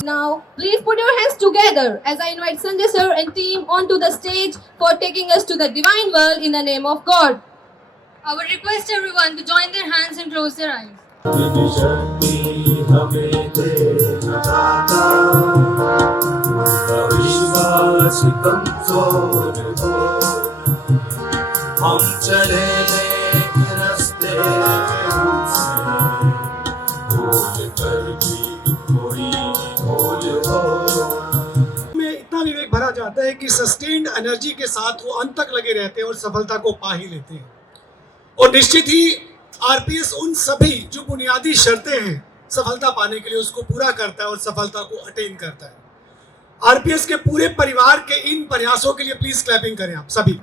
Now, please put your hands together as I invite Sanjay sir and team onto the stage for taking us to the divine world in the name of God. I would request everyone to join their hands and close their eyes. हम चले रास्ते में इतना विवेक भरा जाता है कि sustained energy के साथ वो अंत तक लगे रहते हैं और सफलता को पा ही लेते हैं। और निश्चित ही आरपीएस उन सभी जो बुनियादी शर्तें हैं सफलता पाने के लिए उसको पूरा करता है और सफलता को अटेन करता है। आरपीएस के पूरे परिवार के इन प्रयासों के लिए प्लीज क्लैपिंग करें आप सभी।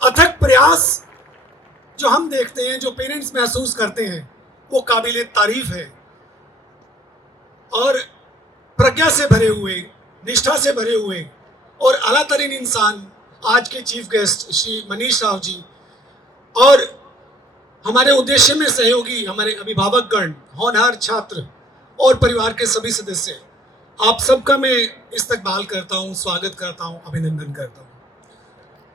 अथक प्रयास जो हम देखते हैं, जो पेरेंट्स महसूस करते हैं, वो काबिले तारीफ है और प्रज्ञा से भरे हुए, निष्ठा से भरे हुए और आला तरीन इंसान आज के चीफ गेस्ट श्री मनीष राव जी और हमारे उद्देश्य में सहयोगी हमारे अभिभावकगण, होनहार छात्र और परिवार के सभी सदस्य, आप सबका मैं इस्तकबाल करता हूँ, स्वागत करता हूँ, अभिनंदन करता हूँ।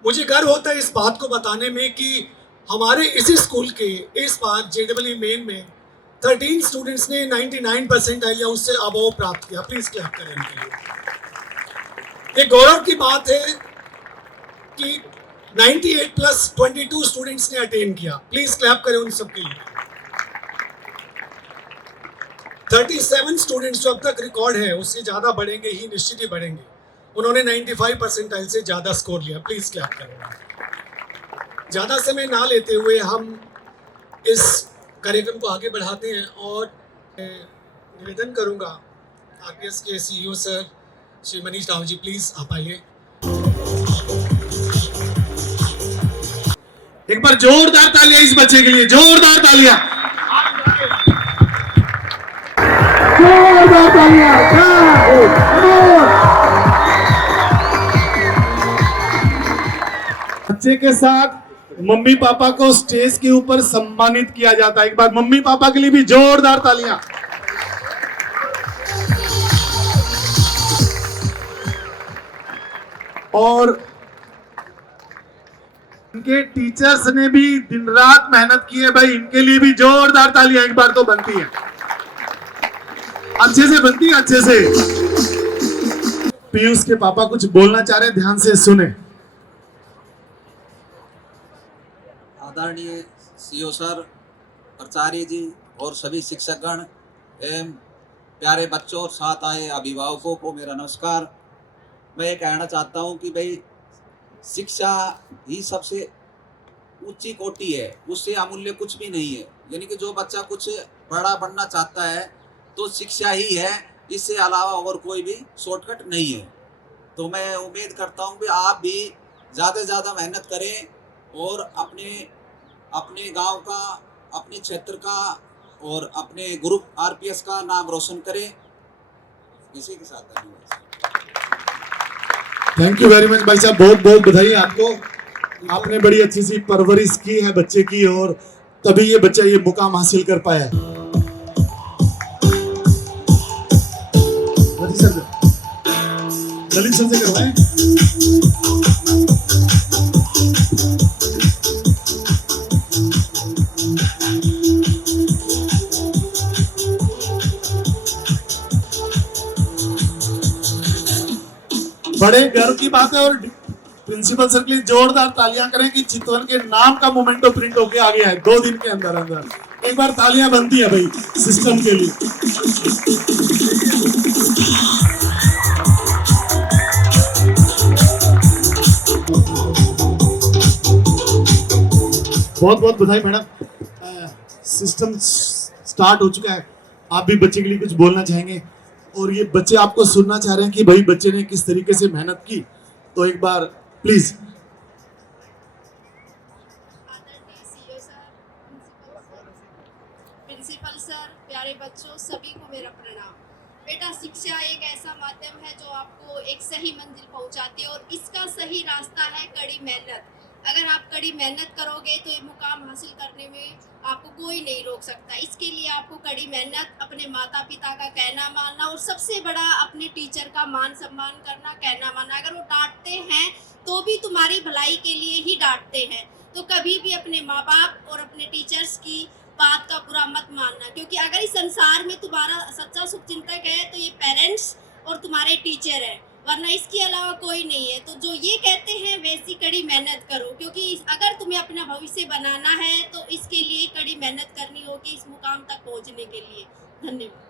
मुझे गर्व होता है इस बात को बताने में कि हमारे इसी स्कूल के इस बार जेडब्ल्यू मेन में 13 स्टूडेंट्स ने 99% या उससे अबव प्राप्त किया। प्लीज क्लैप करें इनके लिए। ये गौरव की बात है कि 98+22 स्टूडेंट्स ने अटेन किया। प्लीज क्लैप करें उन सबके लिए। 37 स्टूडेंट्स जो अब तक रिकॉर्ड है उससे ज्यादा बढ़ेंगे ही, निश्चित ही बढ़ेंगे। उन्होंने 95% से ज्यादा स्कोर लिया। प्लीज क्लैप करें। ज्यादा समय ना लेते हुए हम इस कार्यक्रम को आगे बढ़ाते हैं और निवेदन करूंगा आरपीएस के CEO sir Shri Manish Rao ji, please आप आइए। एक बार जोरदार तालियां इस बच्चे के लिए, जोरदार तालियां, जोरदार तालियां। बच्चे के साथ मम्मी पापा को स्टेज के ऊपर सम्मानित किया जाता है। एक बार मम्मी पापा के लिए भी जोरदार तालियां। और इनके टीचर्स ने भी दिन रात मेहनत की है भाई, इनके लिए भी जोरदार तालियां एक बार तो बनती है, अच्छे से बनती है, अच्छे से। पीयूष के पापा कुछ बोलना चाह रहे हैं, ध्यान से सुने। आदरणीय सीईओ सर, प्राचार्य जी और सभी शिक्षकगण एवं प्यारे बच्चों और साथ आए अभिभावकों को मेरा नमस्कार। मैं ये कहना चाहता हूँ कि भाई शिक्षा ही सबसे ऊंची कोटि है, उससे अमूल्य कुछ भी नहीं है। यानी कि जो बच्चा कुछ बड़ा बनना चाहता है तो शिक्षा ही है, इससे अलावा और कोई भी शॉर्टकट नहीं है। तो मैं उम्मीद करता हूँ कि आप भी ज़्यादा से ज़्यादा मेहनत करें और अपने गांव का, अपने क्षेत्र का और अपने ग्रुप आरपीएस का नाम रोशन करें। इसी के साथ धन्यवाद। थैंक यू वेरी मच भाई साहब, बहुत बहुत बधाई आपको। आपने बड़ी अच्छी सी परवरिश की है बच्चे की और तभी ये बच्चा ये मुकाम हासिल कर पाया है। ललित सर से करवाएं। बड़े गर्व की बात है। और प्रिंसिपल सर के लिए जोरदार तालियां करें कि चितवन के नाम का मोमेंटो प्रिंट होके आ गया है 2 दिन के अंदर अंदर। एक बार तालियां बनती है भाई सिस्टम के लिए। बहुत बहुत बधाई मैडम। सिस्टम स्टार्ट हो चुका है, आप भी बच्चे के लिए कुछ बोलना चाहेंगे और ये बच्चे आपको सुनना चाह रहे हैं कि भाई बच्चे ने किस तरीके से मेहनत की, तो एक बार प्लीज। आदरणीय सीईओ सर, प्रिंसिपल सर, प्यारे बच्चों, सभी को मेरा प्रणाम। बेटा, शिक्षा एक ऐसा माध्यम है जो आपको एक सही मंजिल पहुंचाती है और इसका सही रास्ता है कड़ी मेहनत। अगर आप कड़ी मेहनत करोगे तो ये मुकाम हासिल करने में आपको कोई नहीं रोक सकता। इसके लिए आपको कड़ी मेहनत, अपने माता पिता का कहना मानना और सबसे बड़ा अपने टीचर का मान सम्मान करना, कहना मानना। अगर वो डांटते हैं तो भी तुम्हारी भलाई के लिए ही डांटते हैं, तो कभी भी अपने माँ बाप और अपने टीचर्स की बात का बुरा मत मानना, क्योंकि अगर इस संसार में तुम्हारा सच्चा शुभचिंतक है तो ये पेरेंट्स और तुम्हारे टीचर है, वरना इसके अलावा कोई नहीं है। तो जो ये कहते हैं वैसी कड़ी मेहनत करो, क्योंकि अगर तुम्हें अपना भविष्य बनाना है तो इसके लिए कड़ी मेहनत करनी होगी इस मुकाम तक पहुंचने के लिए। धन्यवाद।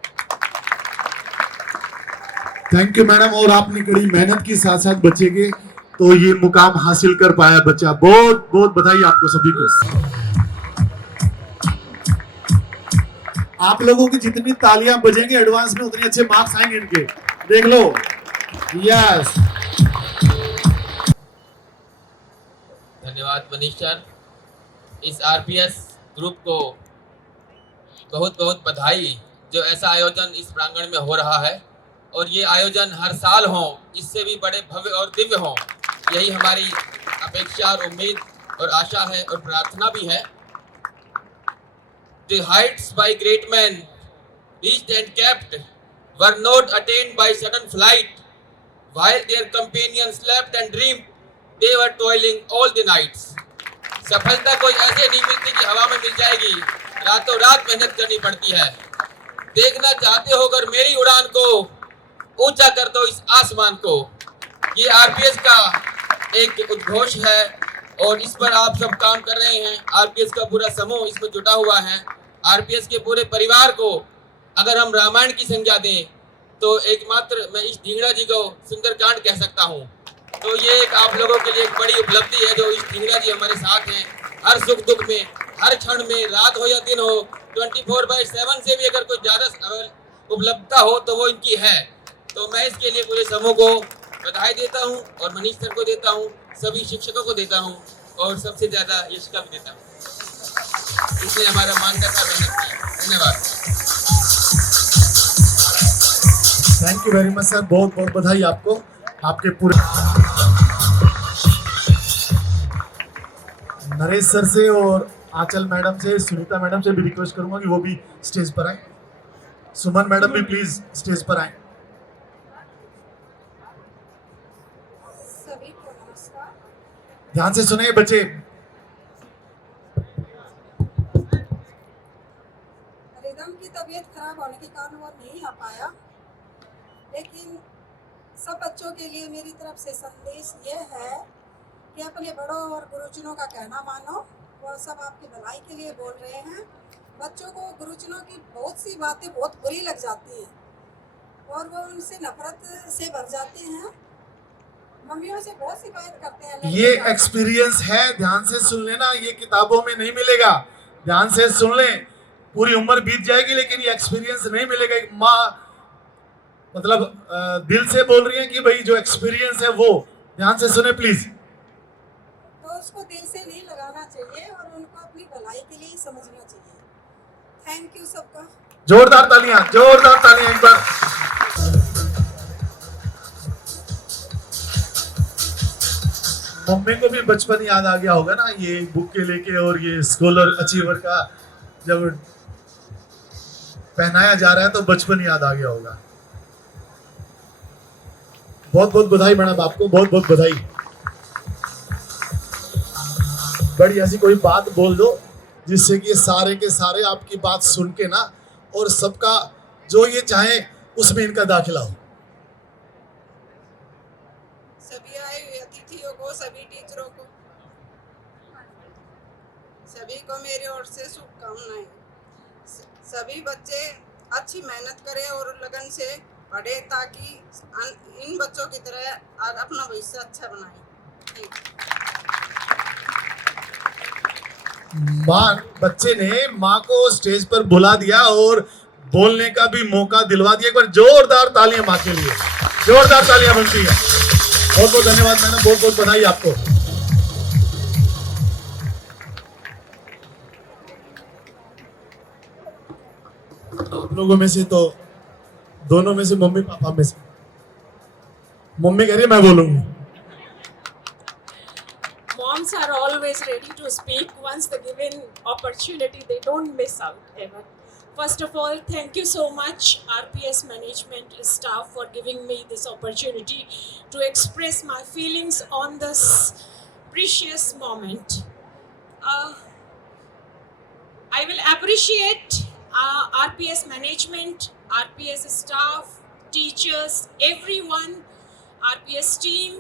Thank you madam. और आपने कड़ी मेहनत की साथ साथ बच्चे के तो ये मुकाम हासिल कर पाया बच्चा। बहुत बहुत बधाई आपको सभी को। आप लोगों की जितनी तालियां बजेंगे एडवांस में उतने अच्छे मार्क्स आएंगे इनके, देख लो। यस, धन्यवाद मनीष सर। इस आरपीएस ग्रुप को बहुत बहुत बधाई जो ऐसा आयोजन इस प्रांगण में हो रहा है, और ये आयोजन हर साल हो, इससे भी बड़े भव्य और दिव्य हो, यही हमारी अपेक्षा और उम्मीद और आशा है और प्रार्थना भी है। The heights by great men reached and kept were not attained by sudden flight. While their companions slept and dreamed, they were toiling all the nights. सफलता कोई ऐसे नहीं मिलती कि हवा में मिल जाएगी, रातों रात मेहनत करनी पड़ती है। देखना चाहते हो अगर मेरी उड़ान को, ऊंचा कर दो इस आसमान को। ये आरपीएस का एक उद्घोष है और इस पर आप सब काम कर रहे हैं। आरपीएस का पूरा समूह इसमें जुटा हुआ है। आरपीएस के पूरे परिवार को अगर हम रामायण की संज्ञा दें तो एकमात्र मैं इस ढींगड़ा जी को सुंदरकांड कह सकता हूँ। तो ये एक आप लोगों के लिए एक बड़ी उपलब्धि है जो इस ढींगड़ा जी हमारे साथ हैं हर सुख दुख में, हर क्षण में, रात हो या दिन हो, 24/7 से भी अगर कोई ज़्यादा उपलब्धता हो तो वो इनकी है। तो मैं इसके लिए पूरे समूह को बधाई देता हूँ और मनीष सर को देता हूँ, सभी शिक्षकों को देता हूँ और सबसे ज़्यादा यशिका भी देता हूँ। इसने हमारा मार्गदर्शन मेहनत किया। धन्यवाद। Thank you very much sir. बहुत बहुत बधाई आपको, आपके पूरे। नरेश सर से और आंचल मैडम से, सुनीता मैडम से भी रिक्वेस्ट करूंगा कि वो भी स्टेज पर आए। सुमन मैडम भी प्लीज स्टेज पर आए। सभी को नमस्कार। ध्यान से सुनिए बच्चे। रिदम की तबीयत खराब होने के कारण वो नहीं आ पाया, लेकिन सब बच्चों के लिए मेरी तरफ से संदेश ये है कि अपने बड़ों और गुरुजनों का कहना मानो। वो सब आपकी भलाई के लिए बोल रहे हैं। बच्चों को गुरुजनों की बहुत सी बातें बहुत बुरी लग जाती हैं और वो उनसे नफरत से भर जाते हैं। मम्मियों से बहुत सी बात करते हैं। ये एक्सपीरियंस है, ध्यान से सुन लेना, ये किताबों में नहीं मिलेगा। ध्यान से सुन लें, पूरी उम्र बीत जाएगी लेकिन ये एक्सपीरियंस नहीं मिलेगा। एक माँ मतलब दिल से बोल रही है कि भाई जो एक्सपीरियंस है वो, ध्यान से सुने प्लीज। तो उसको दिल से नहीं लगाना चाहिए और उनको अपनी भलाई के लिए ही समझना चाहिए। थैंक यू सबका। जोरदार तालियां, जोरदार तालियां एक बार। मम्मी को भी बचपन याद आ गया होगा ना, ये बुक के लेके और ये स्कॉलर अचीवर का जब पहनाया जा रहा है तो बचपन याद आ गया होगा। बहुत बहुत बधाई मैडम, आपको बहुत बहुत बधाई। बड़ी ऐसी कोई बात बोल दो जिससे कि ये सारे के सारे आपकी बात सुन के ना और सबका जो ये चाहे उसमें इनका दाखिला हो। सभी टीचरों को, सभी को मेरी ओर से शुभकामनाएं। सभी बच्चे अच्छी मेहनत करें और लगन से पढ़े ताकि इन बच्चों की तरह अपना भविष्य अच्छा बनाएं। बच्चे ने माँ को स्टेज पर बुला दिया और बोलने का भी मौका दिलवा दिया। एक बार जोरदार तालियां माँ के लिए, जोरदार तालियां बनती है। बहुत बहुत धन्यवाद मैडम, बहुत बहुत बधाई आपको। आप लोगों में से तो दोनों में से मम्मी पापा में से मम्मी कह रही है मैं बोलूंगी। Moms are always ready to speak once the given opportunity. They don't miss out ever. First of all, thank you so much RPS management staff for giving me this opportunity to express my feelings on this precious moment. I will appreciate RPS management, RPS staff, teachers, everyone, RPS team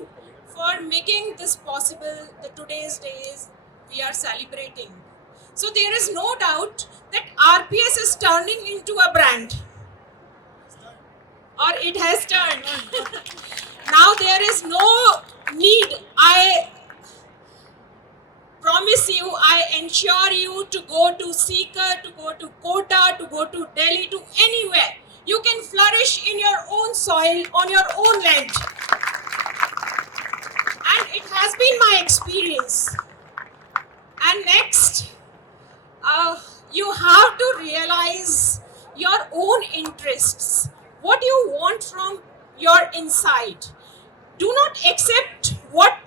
for making this possible. The today's days we are celebrating. So there is no doubt that RPS is turning into a brand, or it has turned. Now there is no need. I promise you, I ensure you to go to Sikar, to go to Kota, to go to Delhi, to anywhere. You can flourish in your own soil, on your own land. And it has been my experience. And next, you have to realize your own interests, what you want from your inside. Do not accept what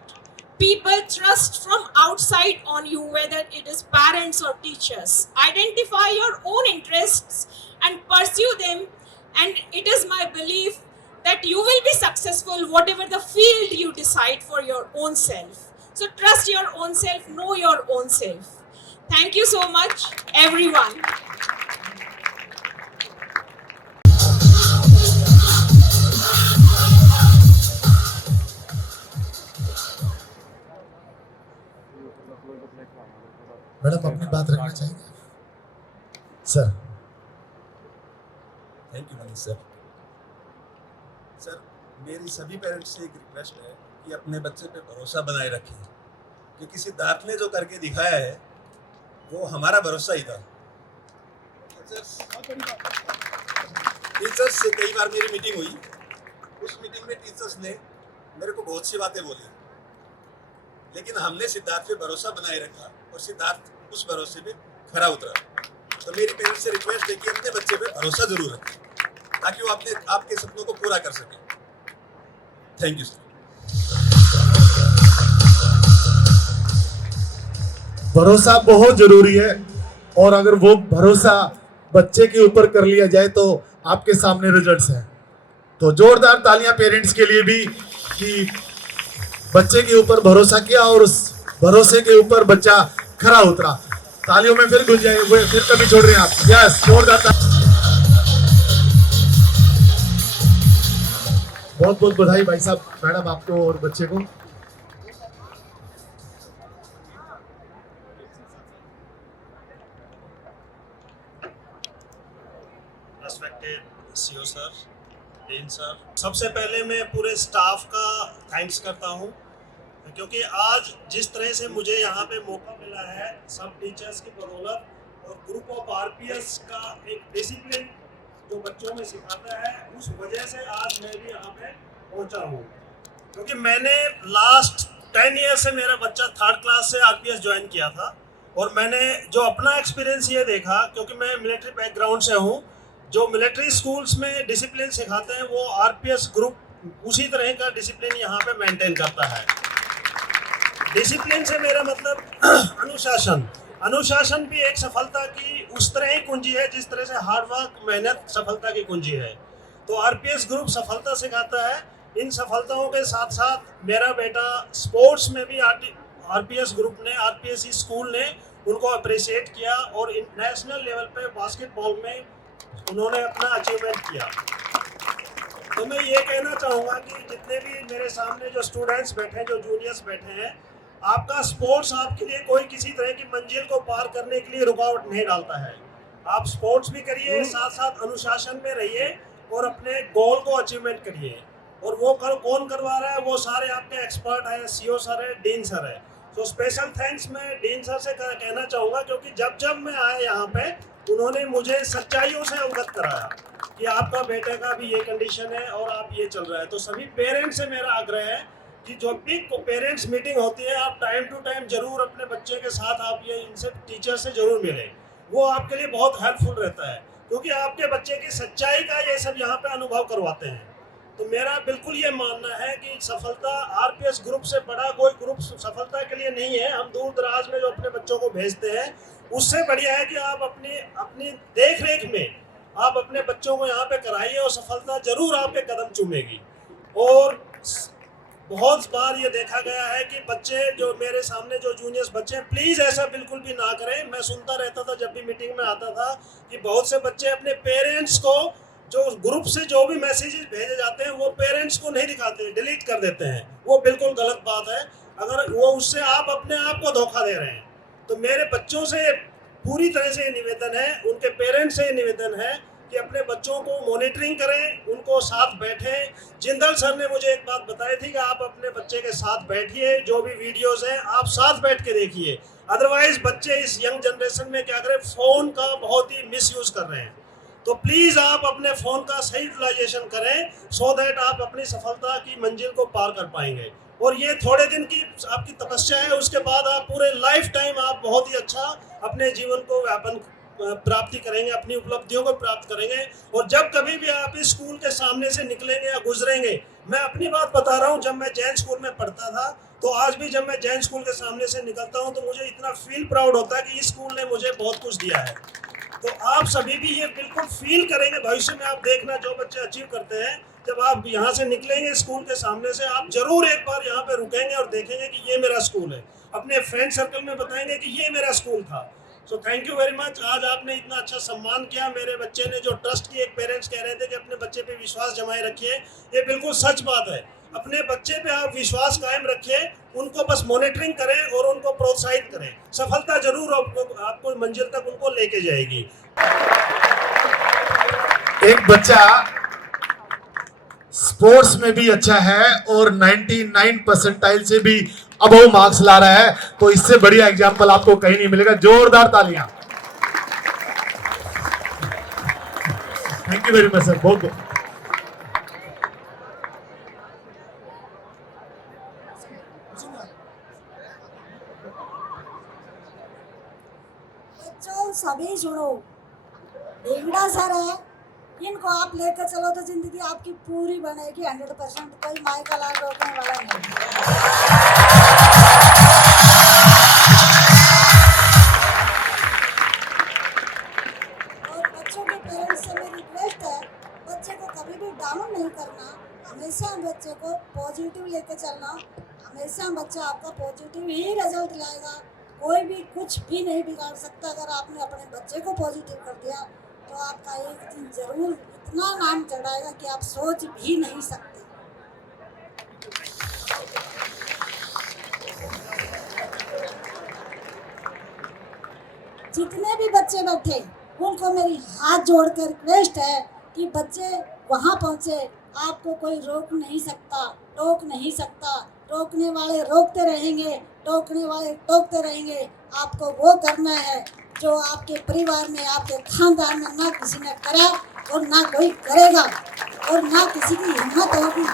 people thrust from outside on you, whether it is parents or teachers. Identify your own interests and pursue them, and it is my belief that you will be successful whatever the field you decide for your own self. So trust your own self, know your own self. Thank you so much, everyone. Madam अपनी बात रखना चाहेंगे sir. Thank you Manish sir. Sir मेरी सभी parents से एक request है कि अपने बच्चे पे भरोसा बनाए रखें, क्योंकि सिद्धार्थ ने जो करके दिखाया है वो हमारा भरोसा ही था। टीचर्स से कई बार मेरी मीटिंग हुई, उस मीटिंग में टीचर्स ने मेरे को बहुत सी बातें बोली, लेकिन हमने सिद्धार्थ पे भरोसा बनाए रखा और सिद्धार्थ उस भरोसे पे खरा उतरा। तो मेरी पेरेंट्स से रिक्वेस्ट है कि अपने बच्चे पे भरोसा जरूर रखें ताकि वो आपके सपनों को पूरा कर सके। Thank you sir. भरोसा बहुत जरूरी है, और अगर वो भरोसा बच्चे के ऊपर कर लिया जाए तो आपके सामने रिजल्ट्स हैं। तो जोरदार तालियां पेरेंट्स के लिए भी कि बच्चे के ऊपर भरोसा किया और उस भरोसे के ऊपर बच्चा खरा उतरा। तालियों में फिर गुंजाइश, फिर कभी छोड़ रहे हैं आप। यस, जोरदार। बहुत बहुत बधाई भाई साहब, मैडम आपको और बच्चे को। Respected CO sir, dean sir, सबसे पहले मैं पूरे स्टाफ का थैंक्स करता हूं, क्योंकि आज जिस तरह से मुझे यहाँ पे मौका मिला है सब टीचर्स की बदौलत और ग्रुप ऑफ आरपीएस का एक डिसिप्लिन जो बच्चों में सिखाता है, उस वजह से आज मैं भी यहाँ पे पहुँचा हूँ। क्योंकि मैंने लास्ट 10 ईयर से मेरा बच्चा 3rd क्लास से आरपीएस ज्वाइन किया था, और मैंने जो अपना एक्सपीरियंस ये देखा, क्योंकि मैं मिलिट्री बैकग्राउंड से हूँ, जो मिलिट्री स्कूल्स में डिसिप्लिन सिखाते हैं वो आरपीएस ग्रुप उसी तरह का डिसिप्लिन यहाँ पे मेंटेन करता है। डिसिप्लिन से मेरा मतलब अनुशासन भी एक सफलता की उस तरह ही कुंजी है जिस तरह से हार्ड वर्क, मेहनत सफलता की कुंजी है। तो आरपीएस ग्रुप सफलता सिखाता है। इन सफलताओं के साथ साथ मेरा बेटा स्पोर्ट्स में भी आरपीएस ग्रुप ने, आरपीएस स्कूल ने उनको अप्रिशिएट किया और इंटरनेशनल लेवल पे बास्केटबॉल में उन्होंने अपना अचीवमेंट किया। तो मैं ये कहना चाहूँगा कि जितने भी मेरे सामने जो स्टूडेंट्स बैठे हैं, जो जूनियर्स बैठे हैं, आपका स्पोर्ट्स आपके लिए कोई किसी तरह की मंजिल को पार करने के लिए रुकावट नहीं डालता है। आप स्पोर्ट्स भी करिए, साथ साथ अनुशासन में रहिए और अपने गोल को अचीवमेंट करिए। और वो कौन करवा रहा है, वो सारे आपके एक्सपर्ट हैं, सीओ सर है, डीन सर है। तो स्पेशल थैंक्स मैं डीन सर से कहना चाहूँगा, क्योंकि जब मैं आया यहाँ पे उन्होंने मुझे सच्चाइयों से अवगत कराया कि आपका बेटे का भी ये कंडीशन है और आप ये चल रहा है। तो सभी पेरेंट्स से मेरा आग्रह है कि जो भी पेरेंट्स मीटिंग होती है, आप टाइम टू टाइम जरूर अपने बच्चे के साथ आप ये इनसे टीचर से जरूर मिलें। वो आपके लिए बहुत हेल्पफुल रहता है, क्योंकि आपके बच्चे की सच्चाई का ये सब यहाँ पे अनुभव करवाते हैं। तो मेरा बिल्कुल ये मानना है कि सफलता आरपीएस ग्रुप से बड़ा कोई ग्रुप सफलता के लिए नहीं है। हम दूर दराज में जो अपने बच्चों को भेजते हैं, उससे बढ़िया है कि आप अपनी देख रेख में आप अपने बच्चों को यहाँ पे कराइए और सफलता जरूर आपके कदम चूमेगी। और बहुत बार ये देखा गया है कि बच्चे जो मेरे सामने जो जूनियर्स बच्चे हैं, प्लीज़ ऐसा बिल्कुल भी ना करें। मैं सुनता रहता था जब भी मीटिंग में आता था कि बहुत से बच्चे अपने पेरेंट्स को जो ग्रुप से जो भी मैसेजेस भेजे जाते हैं वो पेरेंट्स को नहीं दिखाते, डिलीट कर देते हैं। वो बिल्कुल गलत बात है। अगर वो उससे आप अपने आप को धोखा दे रहे हैं। तो मेरे बच्चों से पूरी तरह से ये निवेदन है, उनके पेरेंट्स से ये निवेदन है कि अपने बच्चों को मॉनिटरिंग करें, उनको साथ बैठें। जिंदल सर ने मुझे एक बात बताई थी कि आप अपने बच्चे के साथ बैठिए, जो भी वीडियोस हैं आप साथ बैठ के देखिए। अदरवाइज बच्चे इस यंग जनरेशन में क्या करें, फ़ोन का बहुत ही मिसयूज़ कर रहे हैं। तो प्लीज़ आप अपने फ़ोन का सही यूटिलाइजेशन करें, सो दैट आप अपनी सफलता की मंजिल को पार कर पाएंगे। और ये थोड़े दिन की आपकी तपस्या है, उसके बाद आप पूरे लाइफ टाइम आप बहुत ही अच्छा अपने जीवन को व्यापन प्राप्ति करेंगे, अपनी उपलब्धियों को प्राप्त करेंगे। और जब कभी भी आप इस स्कूल के सामने से निकलेंगे या गुजरेंगे, मैं अपनी बात बता रहा हूँ, जब मैं जैन स्कूल में पढ़ता था तो आज भी जब मैं जैन स्कूल के सामने से निकलता हूँ तो मुझे इतना फील प्राउड होता है कि इस स्कूल ने मुझे बहुत कुछ दिया है। तो आप सभी भी ये बिल्कुल फील करेंगे भविष्य में। आप देखना जो बच्चे अचीव करते हैं, जब आप यहाँ से निकलेंगे स्कूल के सामने से, आप जरूर एक बार यहाँ पे रुकेंगे और देखेंगे कि ये मेरा स्कूल है। अपने फ्रेंड सर्कल में बताएंगे कि ये मेरा स्कूल था। So thank you very much. आज आपने इतना अच्छा सम्मान किया। मेरे बच्चे ने जो ट्रस्ट की, एक पेरेंट्स कह रहे थे कि अपने बच्चे पे विश्वास जमाए रखिए, ये बिल्कुल सच बात है। अपने बच्चे पे आप विश्वास कायम रखिए, उनको बस मॉनिटरिंग करें और उनको प्रोत्साहित करें। सफलता जरूर आपको मंजिल तक उनको लेके जाएगी। एक बच्चा स्पोर्ट्स में भी अच्छा है और 99 परसेंटाइल से भी अबव मार्क्स ला रहा है, तो इससे बढ़िया एग्जाम्पल आपको कहीं नहीं मिलेगा। जोरदार तालियां। Thank you very much sir. बहुत बच्चों सभी सुनो, ढींगड़ा सर है, इनको आप लेकर चलो तो जिंदगी आपकी पूरी बनेगी 100%। कोई माई का लाल रोकने वाला नहीं। और बच्चों के पेरेंट्स से मेरी रिक्वेस्ट है, बच्चे को कभी भी डाउन नहीं करना, हमेशा बच्चे को पॉजिटिव लेके चलना। हमेशा बच्चा आपका पॉजिटिव ही रिजल्ट लाएगा। कोई भी कुछ भी नहीं बिगाड़ सकता। अगर आपने अपने बच्चे को पॉजिटिव कर दिया तो आपका एक दिन जरूर इतना नाम चढ़ाएगा कि आप सोच भी नहीं सकते। जितने भी बच्चे बैठे उनको मेरी हाथ जोड़कर रिक्वेस्ट है कि बच्चे वहाँ पहुँचे, आपको कोई रोक नहीं सकता, टोक नहीं सकता। रोकने वाले रोकते रहेंगे, टोकने वाले टोकते रहेंगे। आपको वो करना है जो आपके परिवार में, आपके खानदान में ना किसी ने करा और ना कोई करेगा और ना किसी की हिम्मत होगी।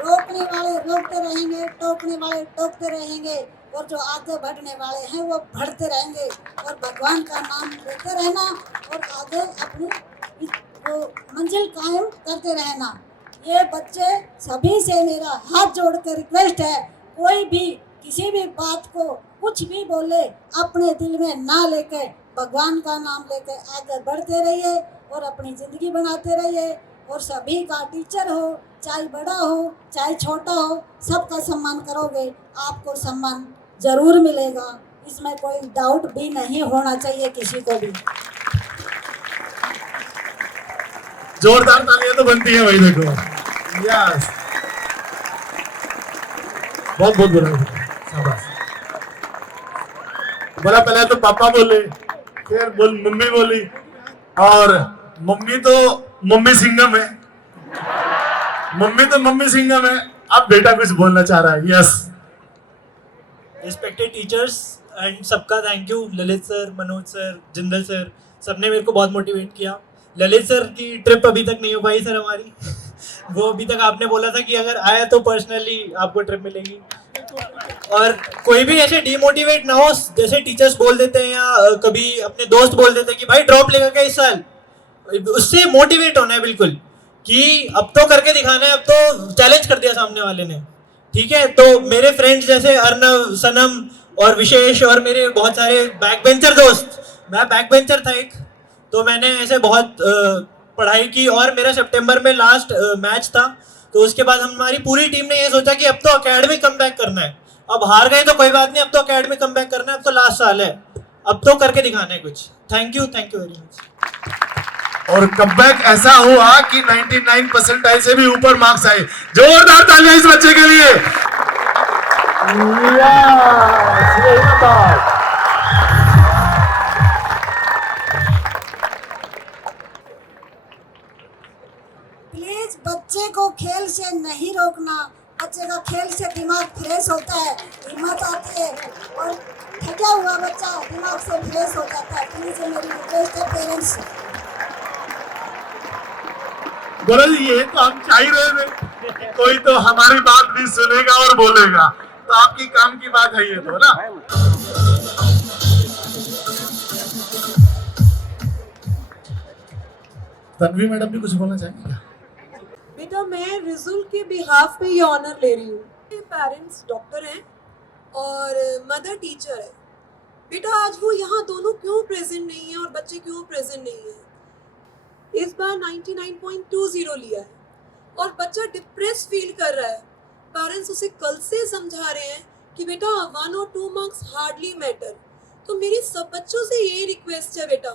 रोकने वाले रोकते रहेंगे, टोकने वाले टोकते रहेंगे और जो आगे बढ़ने वाले हैं वो बढ़ते रहेंगे। और भगवान का नाम लेते रहना और आगे अपनी वो मंजिल कायम करते रहना। ये बच्चे सभी से मेरा हाथ जोड़कर रिक्वेस्ट है, कोई भी किसी भी बात को कुछ भी बोले अपने दिल में ना लेके भगवान का नाम लेके आगे बढ़ते रहिए और अपनी ज़िंदगी बनाते रहिए। और सभी का टीचर हो, चाहे बड़ा हो चाहे छोटा हो, सबका सम्मान करोगे, आपको सम्मान जरूर मिलेगा। इसमें कोई डाउट भी नहीं होना चाहिए किसी को भी। जोरदार तालियां तो बनती है भाई, देखो। यस, बहुत बहुत बुरा, शाबाश। बोला पहले तो पापा बोले, फिर मम्मी बोली, और मम्मी तो मम्मी सिंघम है, मम्मी तो मम्मी सिंघम है। अब बेटा कुछ बोलना चाह रहा है। यस। रिस्पेक्टेड टीचर्स एंड सबका thank you, Lalit sir, Manoj sir, Jindal sir, सबने मेरे को बहुत मोटिवेट किया। ललित सर की ट्रिप अभी तक नहीं हो पाई सर हमारी वो अभी तक आपने बोला था कि अगर आया तो पर्सनली आपको ट्रिप मिलेगी। और कोई भी ऐसे डीमोटिवेट ना हो, जैसे टीचर्स बोल देते हैं या कभी अपने दोस्त बोल देते हैं कि भाई ड्रॉप लेगा क्या इस साल, उससे मोटिवेट होना है बिल्कुल कि अब तो करके दिखाना है, अब तो चैलेंज कर दिया सामने वाले ने। ठीक है, तो मेरे फ्रेंड्स जैसे अर्नव, सनम और विशेष और मेरे बहुत सारे बैक बेंचर दोस्त, मैं बैक बेंचर था एक, तो मैंने ऐसे बहुत पढ़ाई की और मेरा सितंबर में लास्ट मैच था। तो उसके बाद हमारी पूरी टीम ने ये सोचा कि अब तो अकेडमी कम बैक करना है, अब हार गए तो कोई बात नहीं, अब तो अकेडमी कम बैक करना है, अब तो लास्ट साल है, अब तो करके दिखाना है कुछ। Thank you very much. और कमबैक ऐसा हुआ कि 99 परसेंटाइल से भी ऊपर मार्क्स आए। जोरदार तालियां इस बच्चे के लिए। प्लीज बच्चे को खेल से नहीं रोकना, बच्चे का खेल से दिमाग फ्रेश होता है, हिम्मत आती है, और थका हुआ बच्चा दिमाग से फ्रेश हो जाता है। प्लीज मेरी रिक्वेस्ट है पेरेंट्स से। बोलो ये तो हम चाह ही रहे थे, कोई तो हमारी बात भी सुनेगा और बोलेगा, तो आपकी काम की बात है ये तो ना। तन्वी मैडम भी कुछ बोलना चाहेंगे क्या? बेटा मैं रिजुल के बिहाफ पे ये ऑनर ले रही हूँ। पेरेंट्स डॉक्टर हैं और मदर टीचर है। बेटा आज वो यहाँ दोनों क्यों प्रेजेंट नहीं है और बच्चे क्यों प्रेजेंट नहीं है? इस बार 99.20 लिया है और बच्चा डिप्रेस फील कर रहा है। पेरेंट्स उसे कल से समझा रहे हैं कि बेटा 1 और 2 मार्क्स हार्डली मैटर। तो मेरी सब बच्चों से यही रिक्वेस्ट है बेटा,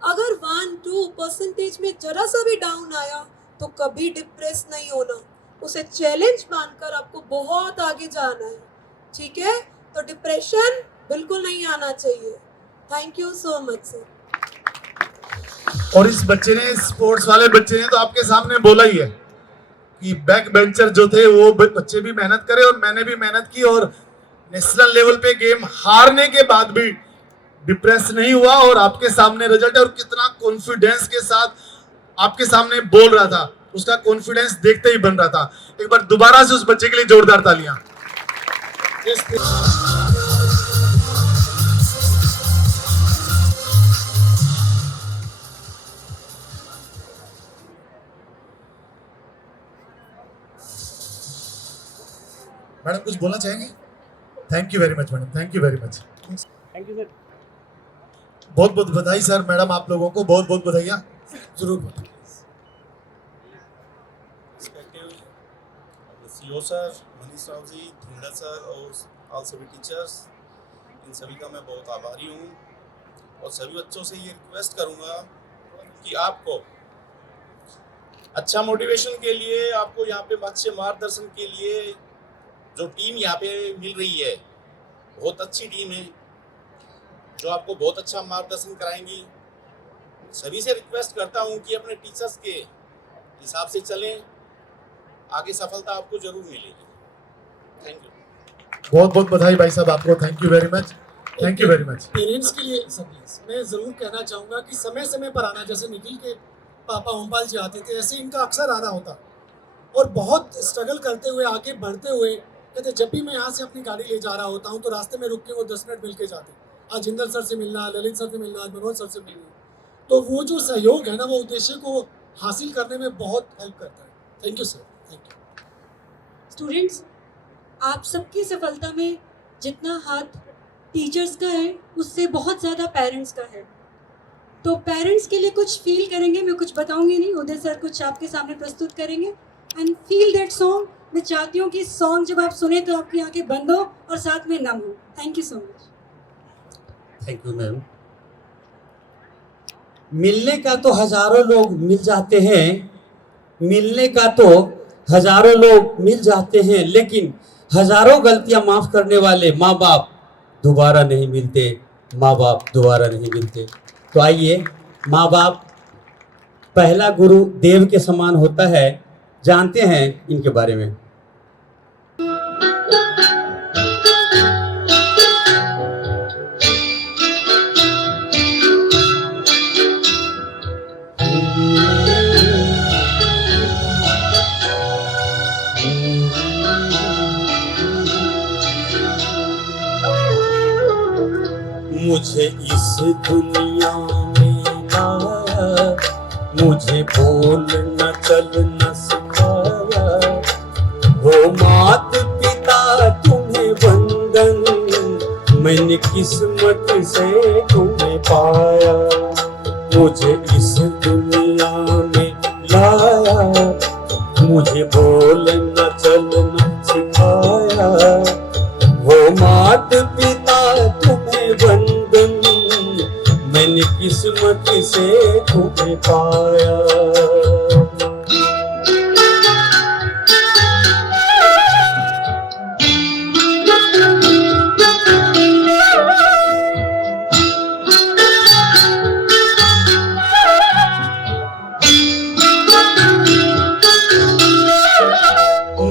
अगर 1-2% में जरा सा भी डाउन आया तो कभी डिप्रेस नहीं होना, उसे चैलेंज मानकर आपको बहुत आगे जाना है। ठीक है, तो डिप्रेशन बिल्कुल नहीं आना चाहिए। Thank you so much sir. और इस बच्चे ने, स्पोर्ट्स वाले बच्चे ने तो आपके सामने बोला ही है कि बैक बेंचर जो थे वो बच्चे भी मेहनत करे और मैंने भी मेहनत की, और नेशनल लेवल पे गेम हारने के बाद भी डिप्रेस नहीं हुआ, और आपके सामने रिजल्ट है। और कितना कॉन्फिडेंस के साथ आपके सामने बोल रहा था, उसका कॉन्फिडेंस देखते ही बन रहा था। एक बार दोबारा से उस बच्चे के लिए जोरदार तालियां। मैडम कुछ बोलना चाहेंगे? Thank you very much madam, thank you very much. Thank you sir. बहुत बहुत बधाई सर, मैडम आप लोगों को बहुत बहुत बधाइयाँ। जरूर सीओ सर, मनीष राव जी, धुंडा सर और ऑल सभी टीचर्स, इन सभी का मैं बहुत आभारी हूँ। और सभी बच्चों से ये रिक्वेस्ट करूँगा कि आपको अच्छा मोटिवेशन के लिए, आपको यहाँ पे अच्छे मार्गदर्शन के लिए जो टीम यहाँ पे मिल रही है, बहुत अच्छी टीम है जो आपको बहुत अच्छा मार्गदर्शन कराएंगी। सभी से रिक्वेस्ट करता हूँ कि अपने टीचर्स के हिसाब से चलें, आगे सफलता आपको जरूर मिलेगी। Thank you. बहुत बहुत बधाई भाई साहब आपको, thank you very much, thank you very much. Parents के लिए सभी मैं ज़रूर कहना चाहूँगा कि समय समय पर आना, जैसे निखिल के पापा ओमपाल जी आते थे, ऐसे इनका अक्सर आना होता, और बहुत स्ट्रगल करते हुए आगे बढ़ते हुए कहते जब भी मैं यहाँ से अपनी गाड़ी ले जा रहा होता हूँ तो रास्ते में रुक के वो 10 मिनट मिल के जाते। आज जिंदल सर से मिलना, ललित सर से मिलना, आज मनोज सर से मिलना, तो वो जो सहयोग है ना, वो उद्देश्य को हासिल करने में बहुत हेल्प करता है। Thank you sir, thank you. Students, आप सबकी सफलता में जितना हाथ टीचर्स का है उससे बहुत ज़्यादा पेरेंट्स का है। तो पेरेंट्स के लिए कुछ फील करेंगे, मैं कुछ बताऊंगी नहीं, उदय सर कुछ आपके सामने प्रस्तुत करेंगे। And feel that song. मैं चाहती हूँ कि सॉन्ग जब आप सुने तो आपकी आंखें बंद हो और साथ में नम हो। Thank you so much. Thank you ma'am. मिलने का तो हजारों लोग मिल जाते हैं, मिलने का तो हजारों लोग मिल जाते हैं, लेकिन हजारों गलतियां माफ करने वाले माँ बाप दोबारा नहीं मिलते, माँ बाप दोबारा नहीं मिलते। तो आइए, माँ बाप पहला गुरु देव के समान होता है, जानते हैं इनके बारे में। मुझे इस दुनिया में लाया, मुझे बोलना चलना सिखाया, हो मात पिता तुम्हें वंदन, मैंने किस्मत से तुम्हें पाया। मुझे इस दुनिया में लाया, मुझे बोलना चलना सिखाया, हो मात पिता तुम्हें वंदन, मैंने किस्मत से तुम्हें पाया।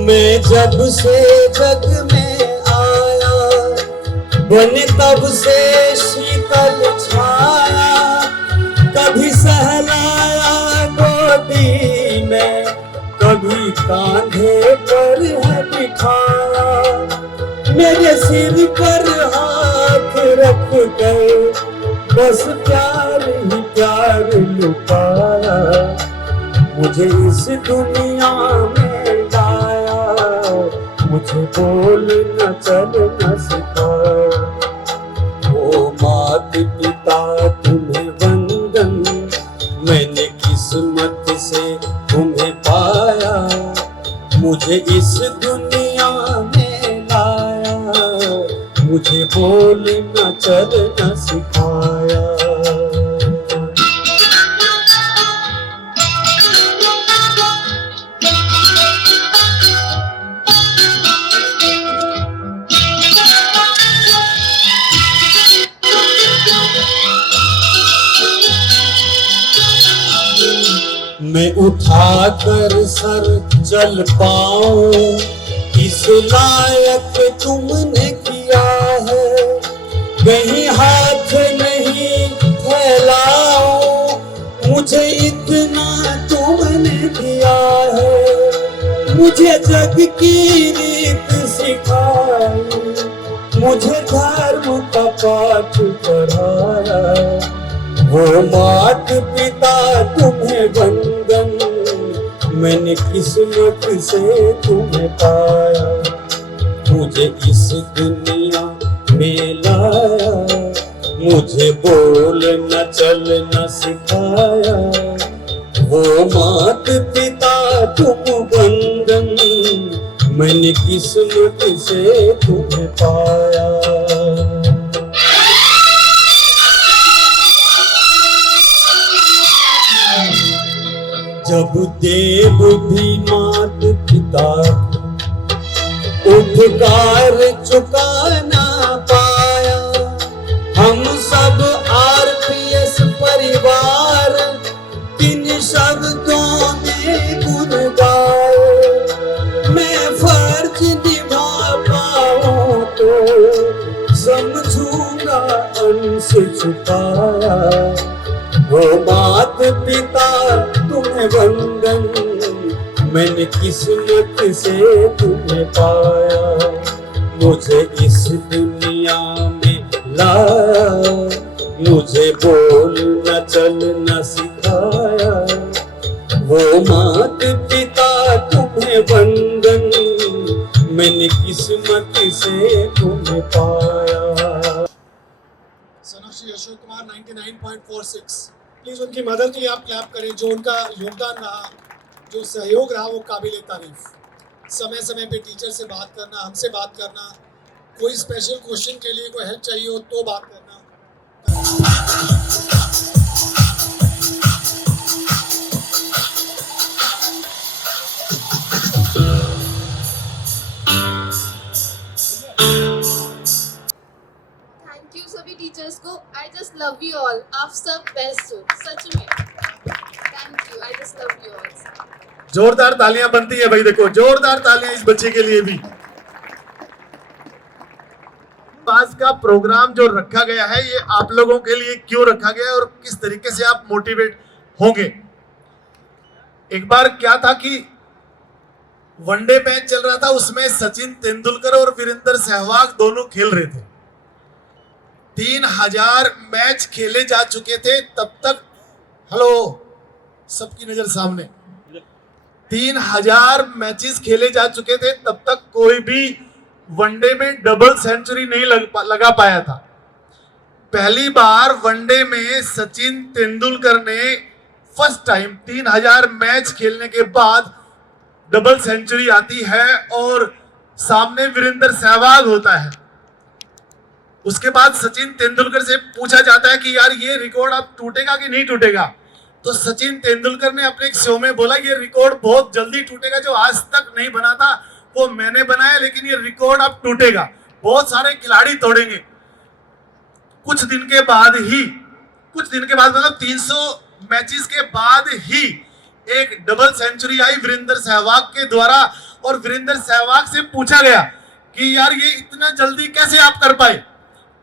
मैं जब से जग में आया, बने तब से शीतल छाया, कभी सहलाया गोदी में, कभी कांधे पर है बिठाया, मेरे सिर पर हाथ रख कर बस प्यार ही प्यार लुटाया। मुझे इस दुनिया में लाया, मुझे बोलना चलना सिखाया, ओ मात पिता तुम्हें वंदन, मैंने किस्मत से तुम्हें पाया। मुझे इस दुनिया में लाया, मुझे बोलना चलना सिखाया। मैं उठा कर सर चल पाऊं, इस लायक तुमने किया है, कहीं हाथ नहीं फैलाऊं, मुझे इतना तुमने दिया है। मुझे जग की रीत सिखाई, मुझे धर्म का पाठ पढ़ाया, वो मात पिता तुम्हें वंदन, मैंने किस्मत से तुम्हें पाया। मुझे इस दुनिया में लाया, मुझे बोलना चलना सिखाया, वो मात पिता तुम वंदन, मैंने किस्मत से तुम्हें पाया। जब देव भी मात पिता उपकार चुका ना पाया, हम सब आरपीएस परिवार किन शब्दों में गुण गाए। मैं फर्ज निभा पाऊं तो समझूंगा अंश छुपाया, वो मात पिता तुम्हें वंदन, मैंने किस्मत से तुम्हें पाया। मुझे इस दुनिया में लाया, मुझे बोलना चलना सिखाया, वो मात पिता तुम्हें वंदन, मैंने किस्मत से तुम्हें पाया। श्री अशोक कुमार 99.46। प्लीज उनकी मदद के लिए आप क्लैप करें। जो उनका योगदान रहा, जो सहयोग रहा, वो काबिल तारीफ। समय समय पे टीचर से बात करना, हमसे बात करना, कोई स्पेशल क्वेश्चन के लिए कोई हेल्प चाहिए हो तो बात करना, आप सब बेस्ट हो सच में. Thank you. I just love you all. जोरदार तालियां बनती है भाई, देखो जोरदार तालियां इस बच्चे के लिए भी. आज का प्रोग्राम जो रखा गया है ये आप लोगों के लिए क्यों रखा गया है और किस तरीके से आप मोटिवेट होंगे. एक बार क्या था कि वनडे मैच चल रहा था, उसमें सचिन तेंदुलकर और वीरेंद्र सहवाग दोनों खेल रहे थे. 3000 मैच खेले जा चुके थे तब तक. हेलो, सबकी नजर सामने. 3000 मैचेस खेले जा चुके थे तब तक कोई भी वनडे में डबल सेंचुरी नहीं लगा पाया था. पहली बार वनडे में सचिन तेंदुलकर ने फर्स्ट टाइम 3000 मैच खेलने के बाद डबल सेंचुरी आती है और सामने वीरेंद्र सहवाग होता है. उसके बाद सचिन तेंदुलकर से पूछा जाता है कि यार ये रिकॉर्ड अब टूटेगा कि नहीं टूटेगा. तो सचिन तेंदुलकर ने अपने एक शो में बोला ये रिकॉर्ड बहुत जल्दी टूटेगा, जो आज तक नहीं बना था वो मैंने बनाया, लेकिन ये रिकॉर्ड अब टूटेगा, बहुत सारे खिलाड़ी तोड़ेंगे. कुछ दिन के बाद मतलब 300 मैचेस के बाद ही एक डबल सेंचुरी आई वीरेंद्र सहवाग के द्वारा. और वीरेंद्र सहवाग से पूछा गया कि यार ये इतना जल्दी कैसे आप कर पाए.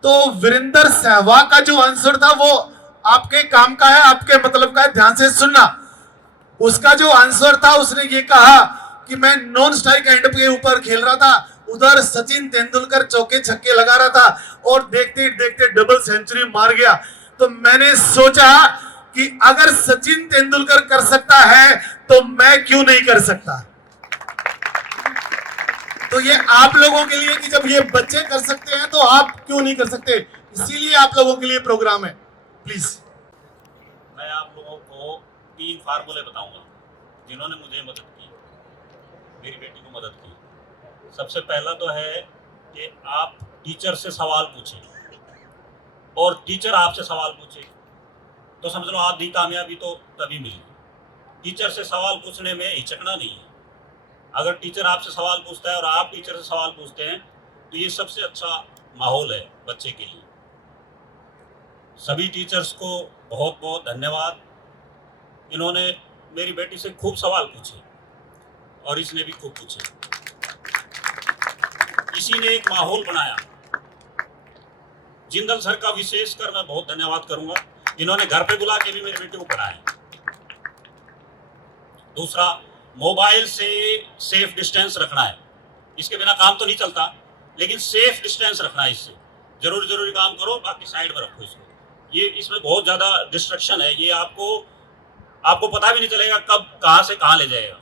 तो वीरेंद्र सहवाग का जो आंसर था वो आपके काम का है, आपके मतलब का है, ध्यान से सुनना. उसका जो आंसर था उसने ये कहा कि मैं नॉन स्ट्राइक एंड के ऊपर खेल रहा था, उधर सचिन तेंदुलकर चौके छक्के लगा रहा था और देखते देखते डबल सेंचुरी मार गया. तो मैंने सोचा कि अगर सचिन तेंदुलकर कर सकता है तो मैं क्यों नहीं कर सकता. तो ये आप लोगों के लिए कि जब ये बच्चे कर सकते हैं तो आप क्यों नहीं कर सकते, इसीलिए आप लोगों के लिए प्रोग्राम है. प्लीज. मैं आप लोगों को 3 फार्मूले बताऊंगा जिन्होंने मुझे मदद की, मेरी बेटी को मदद की. सबसे पहला तो है कि आप टीचर से सवाल पूछें और टीचर आपसे सवाल पूछे तो समझ लो आधी कामयाबी तो तभी मिली. टीचर से सवाल पूछने में हिचकना नहीं है. अगर टीचर आपसे सवाल पूछता है और आप टीचर से सवाल पूछते हैं तो ये सबसे अच्छा माहौल है बच्चे के लिए. सभी टीचर्स को बहुत बहुत धन्यवाद. इन्होंने मेरी बेटी से खूब सवाल पूछे और इसने भी खूब पूछे. इसी ने एक माहौल बनाया. जिंदल सर का विशेष कर मैं बहुत धन्यवाद करूंगा, इन्होंने घर पे बुला के भी मेरी बेटी को पढ़ाया. दूसरा, मोबाइल से सेफ डिस्टेंस रखना है. इसके बिना काम तो नहीं चलता, लेकिन सेफ डिस्टेंस रखना है. इससे जरूरी काम करो, बाकी साइड में रखो इसको. ये इसमें बहुत ज़्यादा डिस्ट्रक्शन है, ये आपको पता भी नहीं चलेगा कब कहाँ से कहाँ ले जाएगा.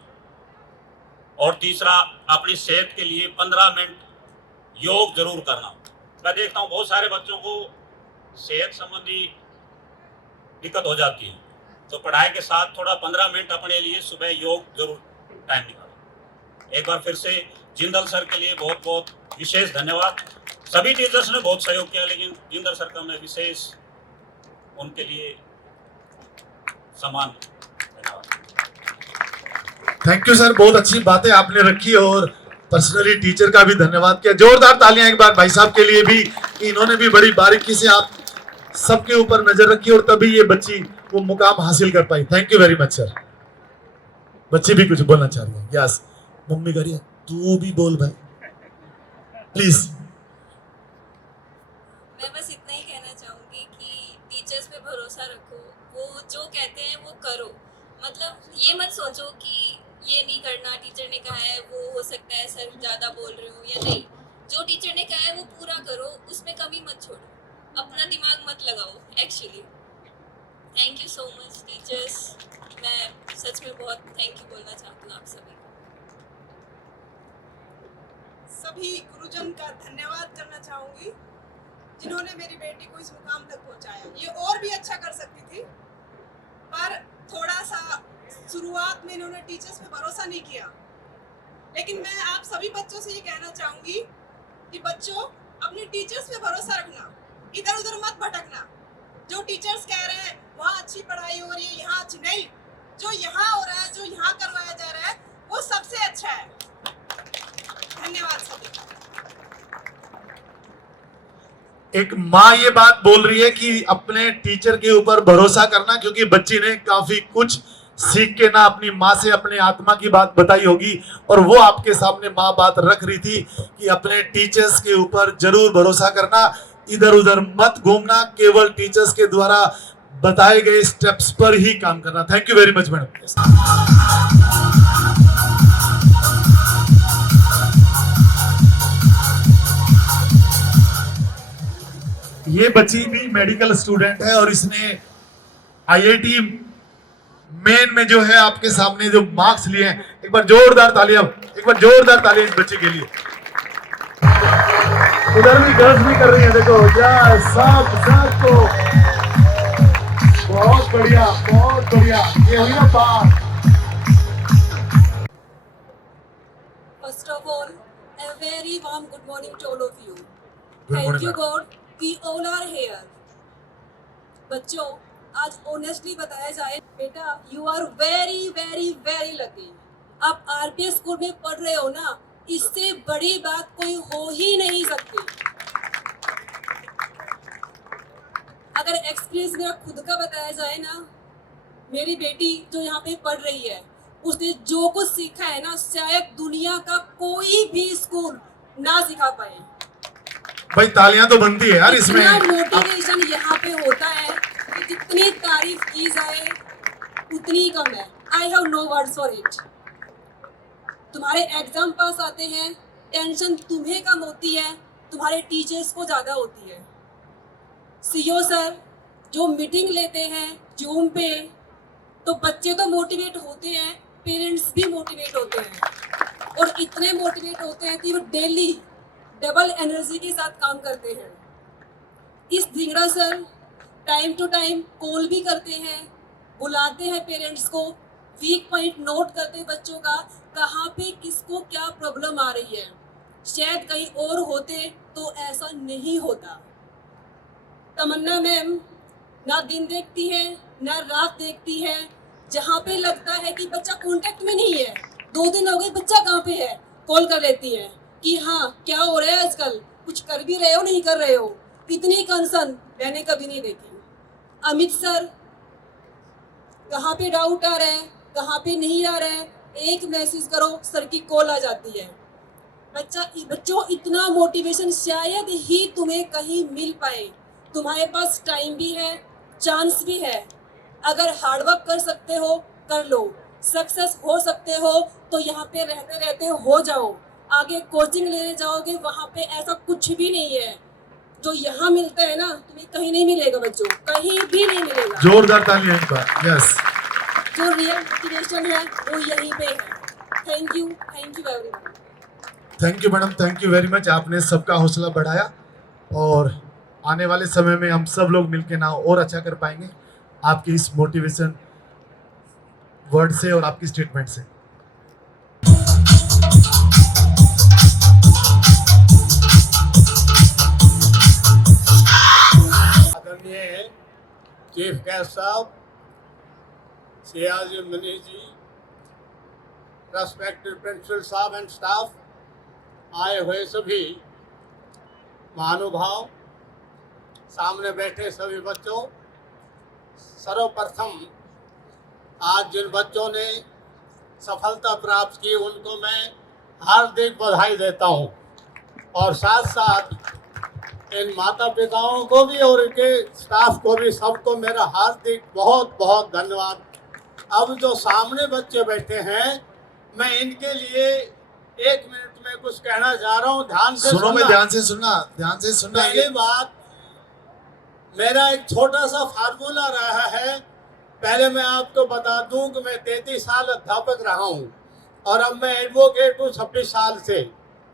और तीसरा, अपनी सेहत के लिए 15 मिनट योग जरूर करना. मैं देखता हूँ बहुत सारे बच्चों को सेहत संबंधी दिक्कत हो जाती है, तो पढ़ाई के साथ थोड़ा 15 मिनट अपने लिए सुबह योग जरूर टाइम निकालो. एक बार फिर से जिंदल सर के लिए बहुत बहुत विशेष धन्यवाद. सभी टीचर्स ने बहुत सहयोग किया, लेकिन जिंदल सर का मैं विशेष उनके लिए सम्मान धन्यवाद. थैंक यू सर, बहुत अच्छी बातें आपने रखी और पर्सनली टीचर का भी धन्यवाद किया. जोरदार तालियां एक बार भाई साहब के लिए भी, इन्होंने भी बड़ी बारीकी से आप सबके ऊपर नजर रखी और तभी ये बच्ची वो मुकाम हासिल कर पाई. Thank you very much sir. बच्ची भी कुछ बोलना चाह रही है. यस, मम्मी कह रही है तू भी बोल भाई प्लीज. मैं बस इतना ही कहना चाहूँगी कि टीचर्स पे भरोसा रखो, वो जो कहते हैं वो करो. मतलब ये मत सोचो कि ये नहीं करना, टीचर ने कहा है, वो हो सकता है सर ज़्यादा बोल रहे हो या नहीं. जो टीचर ने कहा है वो पूरा करो, उसमें कमी मत छोड़ो, अपना दिमाग मत लगाओ. Actually thank you so much teachers. मैं सच में बहुत थैंक यू बोलना चाहती हूँ आप सभी को. सभी गुरुजन का धन्यवाद करना चाहूँगी जिन्होंने मेरी बेटी को इस मुकाम तक पहुँचाया. ये और भी अच्छा कर सकती थी, पर थोड़ा सा शुरुआत में इन्होंने टीचर्स पे भरोसा नहीं किया. लेकिन मैं आप सभी बच्चों से ये कहना चाहूँगी कि बच्चों अपने टीचर्स पे भरोसा रखना, इधर उधर मत भटकना. जो टीचर्स कह रहे हैं वहाँ अच्छी पढ़ाई हो रही है, यहाँ अच्छी नहीं. जो यहाँ हो रहा है, जो यहाँ करवाया जा रहा है, वो सबसे अच्छा है. धन्यवाद सभी. एक माँ ये बात बोल रही है कि अपने टीचर के ऊपर भरोसा करना, क्योंकि बच्ची ने काफी कुछ सीख के ना अपनी माँ से अपने आत्मा की बात बताई होगी, और वो आपके सामने माँ बात रख रही थी कि अपने टीचर्स के ऊपर जरूर भरोसा करना, इधर उधर मत घूमना, केवल टीचर्स के द्वारा बताए गए स्टेप्स पर ही काम करना। Thank you very much madam. ये बच्ची भी मेडिकल स्टूडेंट है और इसने आईआईटी मेन में जो है आपके सामने जो मार्क्स लिए हैं, एक बार जोरदार तालियां, एक बार जोरदार तालियां इस बच्चे के लिए। उधर भी गर्ल्स भी कर रही है, देखो सबको बहुत बढ़िया, बहुत बढ़िया। ये हुई ना बात। First of all, a very warm good morning to all of you. Thank you God, we all are here. बच्चों, आज ऑनेस्टली बताया जाए, बेटा you are very very very lucky. आप आरपीएस स्कूल में पढ़ रहे हो ना, इससे बड़ी बात कोई हो ही नहीं सकती। अगर एक्सपीरियंस मेरा खुद का बताया जाए ना, मेरी बेटी जो यहाँ पे पढ़ रही है, उसने जो कुछ सीखा है ना, शायद दुनिया का कोई भी स्कूल ना सिखा पाए। भाई तालियां तो बनती है यार इसमें। मोटिवेशन यहाँ पे होता है कि जितनी तारीफ की जाए उतनी कम है। I have no words for it. तुम्हारे एग्जाम पास आते हैं, टेंशन तुम्हें कम होती है, तुम्हारे टीचर्स को ज्यादा होती है। सीईओ सर जो मीटिंग लेते हैं जूम पे, तो बच्चे तो मोटिवेट होते हैं, पेरेंट्स भी मोटिवेट होते हैं, और इतने मोटिवेट होते हैं कि वो डेली डबल एनर्जी के साथ काम करते हैं। इस Dhingra sir time to time call भी करते हैं, बुलाते हैं पेरेंट्स को, वीक पॉइंट नोट करते हैं बच्चों का, कहाँ पे किसको क्या प्रॉब्लम आ रही है। शायद कहीं और होते तो ऐसा नहीं होता। तमन्ना मैम ना दिन देखती है ना रात देखती है। जहाँ पे लगता है कि बच्चा कांटेक्ट में नहीं है, 2 दिन हो गए बच्चा कहाँ पे है, कॉल कर लेती है कि हाँ क्या हो रहा है आजकल, कुछ कर भी रहे हो नहीं कर रहे हो। इतनी कंसर्न मैंने कभी नहीं देखी। अमित सर कहाँ पे डाउट आ रहा है, कहाँ पे नहीं आ रहा है, एक मैसेज करो सर की कॉल आ जाती है। बच्चों इतना मोटिवेशन शायद ही तुम्हें कहीं मिल पाए। तुम्हारे पास टाइम भी है, चांस भी है। अगर हार्डवर्क कर सकते हो कर लो, सक्सेस हो सकते हो तो यहाँ पे रहते रहते हो जाओ। आगे कोचिंग लेने जाओगे वहाँ पे ऐसा कुछ भी नहीं है, जो यहाँ मिलता है ना तुम्हें कहीं नहीं मिलेगा बच्चों, कहीं भी नहीं मिलेगा। जोरदार तालियां इनका। यस, जो रियल मोटिवेशन है वो यहीं पे है। Thank you everyone. Thank you madam, thank you very much. आपने सबका हौसला बढ़ाया और आने वाले समय में हम सब लोग मिलकर ना और अच्छा कर पाएंगे आपकी इस मोटिवेशन वर्ड से और आपकी स्टेटमेंट से। आदरणीय चीफ गेस्ट साहब, सियाजी मनीष जी, रेस्पेक्टेड प्रिंसिपल साहब एंड स्टाफ, आए हुए सभी महानुभाव, सामने बैठे सभी बच्चों, सर्वप्रथम आज जिन बच्चों ने सफलता प्राप्त की उनको मैं हार्दिक बधाई देता हूं, और साथ साथ इन माता पिताओं को भी और इनके स्टाफ को भी, सबको मेरा हार्दिक बहुत बहुत धन्यवाद। अब जो सामने बच्चे बैठे हैं, मैं इनके लिए 1 मिनट में कुछ कहना चाह रहा हूँ, ध्यान से सुनो। मैं ध्यान से सुनना। पहली बात, मेरा एक छोटा सा फार्मूला रहा है। पहले मैं आपको बता दूं कि मैं 33 साल अध्यापक रहा हूं और अब मैं एडवोकेट हूं 26 साल से,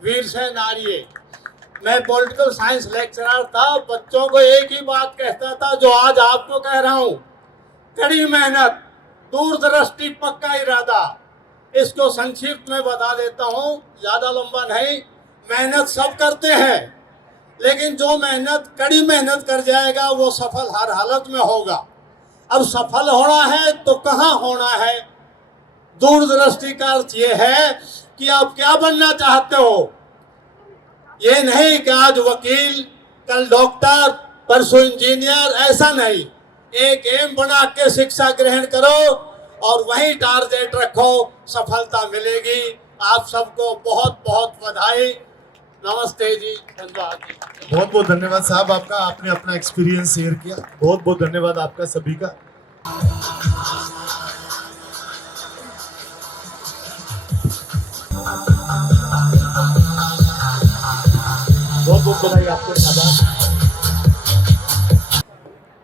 वीर सेन आर्य। मैं पॉलिटिकल साइंस लेक्चरर था, बच्चों को एक ही बात कहता था जो आज आपको कह रहा हूं, कड़ी मेहनत, दूरदृष्टि, पक्का इरादा। इसको संक्षिप्त में बता देता हूं, ज्यादा लंबा नहीं। मेहनत सब करते हैं, लेकिन जो मेहनत कड़ी मेहनत कर जाएगा वो सफल हर हालत में होगा। अब सफल होना है तो कहाँ होना है? दूरदृष्टि का अर्थ ये है कि आप क्या बनना चाहते हो। ये नहीं कि आज वकील, कल डॉक्टर परसों इंजीनियर, ऐसा नहीं। एक एम बना के शिक्षा ग्रहण करो और वही टारगेट रखो, सफलता मिलेगी। आप सबको बहुत बहुत बधाई। नमस्ते जी, धन्यवाद जी। बहुत बहुत धन्यवाद साहब आपका, आपने अपना एक्सपीरियंस शेयर किया। बहुत बहुत धन्यवाद आपका सभी का। बहुत बहुत बधाई आपको।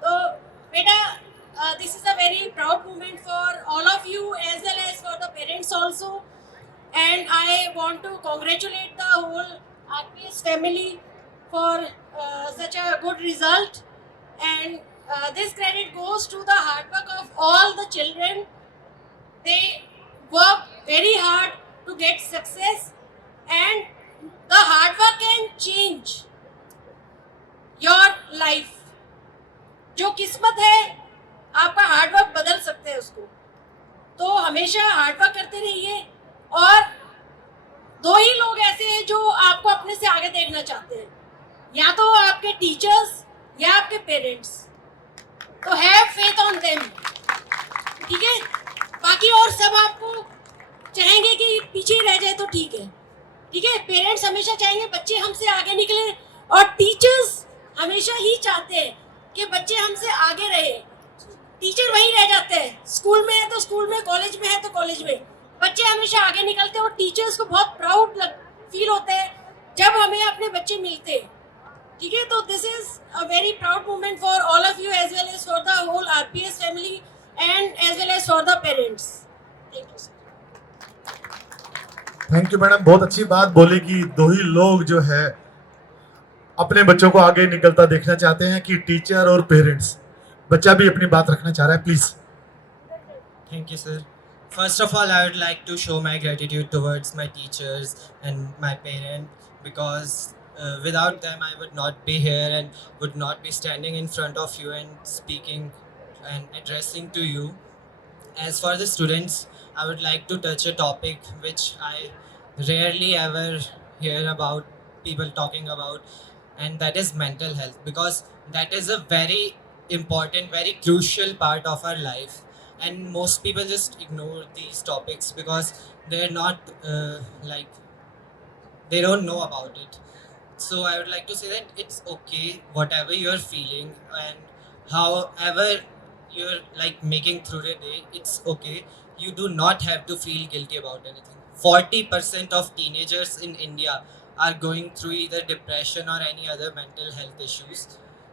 तो बेटा, this is a very proud moment for all of you as well as for the parents also, and I want to congratulate the whole RPS family for such a good result, and this credit goes to the hard work of all the children. They work very hard to get success, and the hard work can change your life. जो किस्मत है, आपका hard work बदल सकते हैं उसको। तो हमेशा हार्डवर्क करते रहिए। और दो ही लोग ऐसे हैं जो आपको अपने से आगे देखना चाहते हैं, या तो आपके टीचर्स या आपके पेरेंट्स। तो हैव फेथ ऑन देम, ठीक है। बाकी और सब आपको चाहेंगे कि पीछे ही रह जाए तो ठीक है, ठीक है। पेरेंट्स हमेशा चाहेंगे बच्चे हमसे आगे निकले, और टीचर्स हमेशा ही चाहते हैं कि बच्चे हमसे आगे रहे। टीचर वहीं रह जाते हैं, स्कूल में है तो स्कूल में, कॉलेज में है तो कॉलेज में। बच्चे हमेशा आगे निकलते हैं और टीचर्स को बहुत प्राउड फील होता है जब हमें अपने बच्चे मिलते हैं, ठीक है। तो this is a very proud moment for all of you as well as for the whole RPS family and as well as for the parents. Thank you sir. Thank you madam, बहुत अच्छी बात बोली कि दो ही लोग जो है अपने बच्चों को आगे निकलता देखना चाहते हैं, कि टीचर और पेरेंट्स। बच्चा भी अपनी बात रखना चाह रहा है, please. Thank you, sir. First of all, I would like to show my gratitude towards my teachers and my parents, because without them I would not be here and would not be standing in front of you and speaking and addressing to you. As for the students, I would like to touch a topic which I rarely ever hear about people talking about, and that is mental health, because that is a very important, very crucial part of our life, and most people just ignore these topics because they're not they don't know about it. So I would like to say that it's okay whatever you're feeling, and however you're making through the day, it's okay. You do not have to feel guilty about anything. 40% of teenagers in India are going through either depression or any other mental health issues.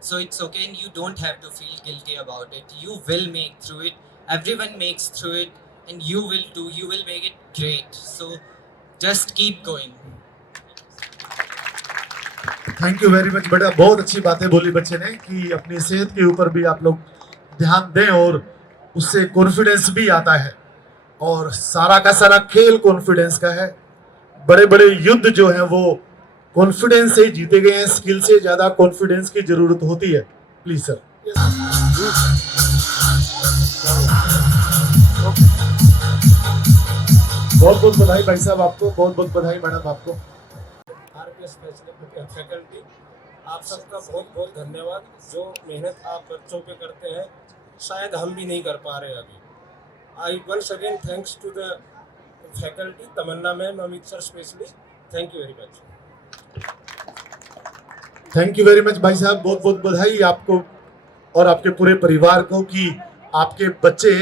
So it's okay, and you don't have to feel guilty about it. You will make through it. Everyone makes through it, and you will too. You will make it great. So just keep going. Thank you very much बेटा, बहुत अच्छी बातें बोली बच्चे ने कि अपनी सेहत के ऊपर भी आप लोग ध्यान दें, और उससे कॉन्फिडेंस भी आता है। और सारा का सारा खेल कॉन्फिडेंस का है। बड़े बड़े युद्ध जो है वो कॉन्फिडेंस से ही जीते गए हैं। स्किल से ज्यादा कॉन्फिडेंस की जरूरत होती है। Please sir. बहुत बहुत बधाई भाई साहब आपको, बहुत बहुत बधाई मैडम आपको। RPS फैकल्टी, आप सबका बहुत बहुत धन्यवाद। जो मेहनत आप बच्चों पे करते हैं, शायद हम भी नहीं कर पा रहे अभी। I once again thanks to the faculty, Tamanna ma'am, Amit sir specially. Thank you very much. Thank you very much भाई साहब, बहुत बहुत बधाई आपको और आपके पूरे परिवार को कि आपके बच्चे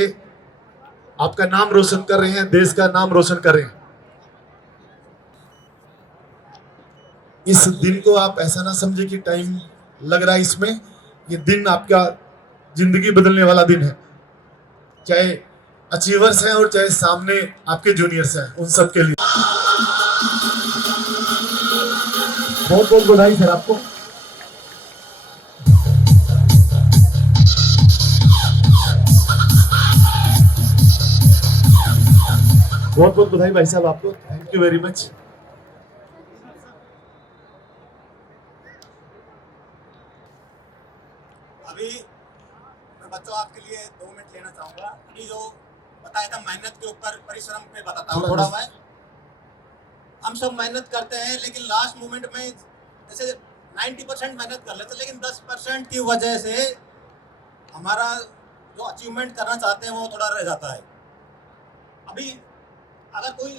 आपका नाम रोशन कर रहे हैं, देश का नाम रोशन कर रहे हैं। इस दिन को आप ऐसा ना समझे कि टाइम लग रहा है इसमें। ये दिन आपका जिंदगी बदलने वाला दिन है। चाहे अचीवर्स हैं और चाहे सामने आपके जूनियर्स हैं, उन सब के लिए बहुत बहुत बधाई सर आपको। बहुत बहुत बधाई भाई साहब आपको। Thank you very much. अभी मैं बच्चों आपके लिए 2 मिनट लेना चाहूंगा। अभी जो बताया था मेहनत के ऊपर, परिश्रम पे बताता हूँ थोड़ा मैं। हम सब मेहनत करते हैं, लेकिन लास्ट मोमेंट में जैसे 90% मेहनत कर लेते, लेकिन 10% की वजह से हमारा जो अचीवमेंट करना चाहते हैं वो थोड़ा रह जाता है। अभी अगर कोई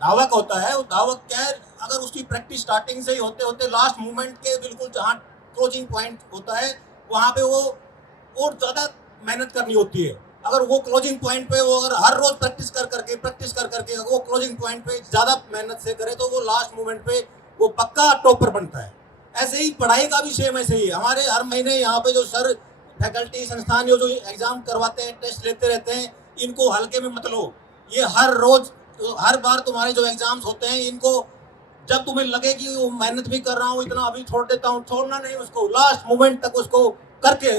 धावक होता है, वो धावक क्या है, अगर उसकी प्रैक्टिस स्टार्टिंग से ही होते होते लास्ट मोमेंट के बिल्कुल जहाँ क्लोजिंग पॉइंट होता है वहाँ पे वो और ज़्यादा मेहनत करनी होती है। अगर वो क्लोजिंग पॉइंट पे वो अगर हर रोज प्रैक्टिस कर करके वो क्लोजिंग पॉइंट पे ज़्यादा मेहनत से करे तो वो लास्ट मोमेंट पे वो पक्का टॉपर बनता है। ऐसे ही पढ़ाई का भी सेम ऐसे ही। हमारे हर महीने यहाँ पे जो सर फैकल्टी संस्थान जो एग्जाम करवाते हैं, टेस्ट लेते रहते हैं, इनको हल्के में मत लो। ये हर रोज हर बार तुम्हारे जो एग्जाम्स होते हैं, इनको जब तुम्हें लगे कि वो मेहनत भी कर रहा हूँ इतना, अभी छोड़ देता हूँ, छोड़ना नहीं, उसको लास्ट मोमेंट तक उसको करके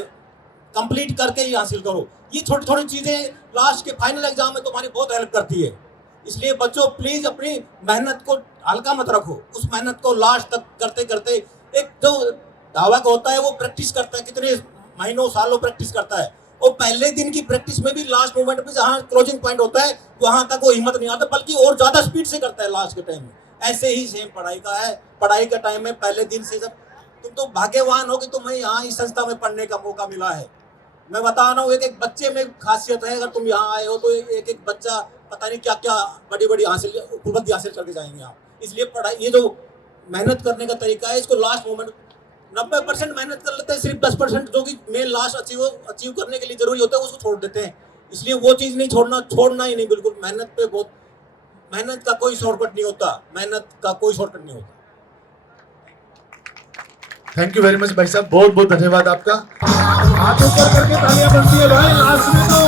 कंप्लीट करके ही हासिल करो। ये छोटी छोटी चीज़ें लास्ट के फाइनल एग्जाम में तुम्हारी बहुत हेल्प करती है। इसलिए बच्चों प्लीज़ अपनी मेहनत को हल्का मत रखो, उस मेहनत को लास्ट तक करते करते। एक जो धावक होता है वो प्रैक्टिस करता है, कितने महीनों सालों प्रैक्टिस करता है, और पहले दिन की प्रैक्टिस में भी लास्ट मोमेंट पे जहाँ क्लोजिंग पॉइंट होता है वहाँ तक वो हिम्मत नहीं आता, बल्कि और ज़्यादा स्पीड से करता है लास्ट के टाइम में। ऐसे ही सेम पढ़ाई का है। पढ़ाई के टाइम में पहले दिन से जब तुम तो भाग्यवान हो कि तुम्हें यहाँ इस संस्था में पढ़ने का मौका मिला है। मैं बता रहा हूँ, एक एक बच्चे में खासियत है। अगर तुम यहाँ आए हो तो एक एक बच्चा पता नहीं क्या क्या बड़ी बड़ी उपलब्धि हासिल करके जाएंगे आप। इसलिए पढ़ाई, ये जो मेहनत करने का तरीका है, इसको लास्ट मोमेंट 90% मेहनत कर लेते हैं, सिर्फ 10% जो कि मेन लास्ट अचीव करने के लिए जरूरी होता है उसको छोड़ देते हैं। इसलिए वो चीज़ नहीं छोड़ना ही नहीं बिल्कुल। मेहनत पे बहुत, मेहनत का कोई शॉर्टकट नहीं होता, मेहनत का कोई शॉर्टकट नहीं होता। थैंक यू वेरी मच भाई साहब, बहुत बहुत धन्यवाद आपका। हाथ ऊपर करके तालियां बनती है भाई लास्ट में तो।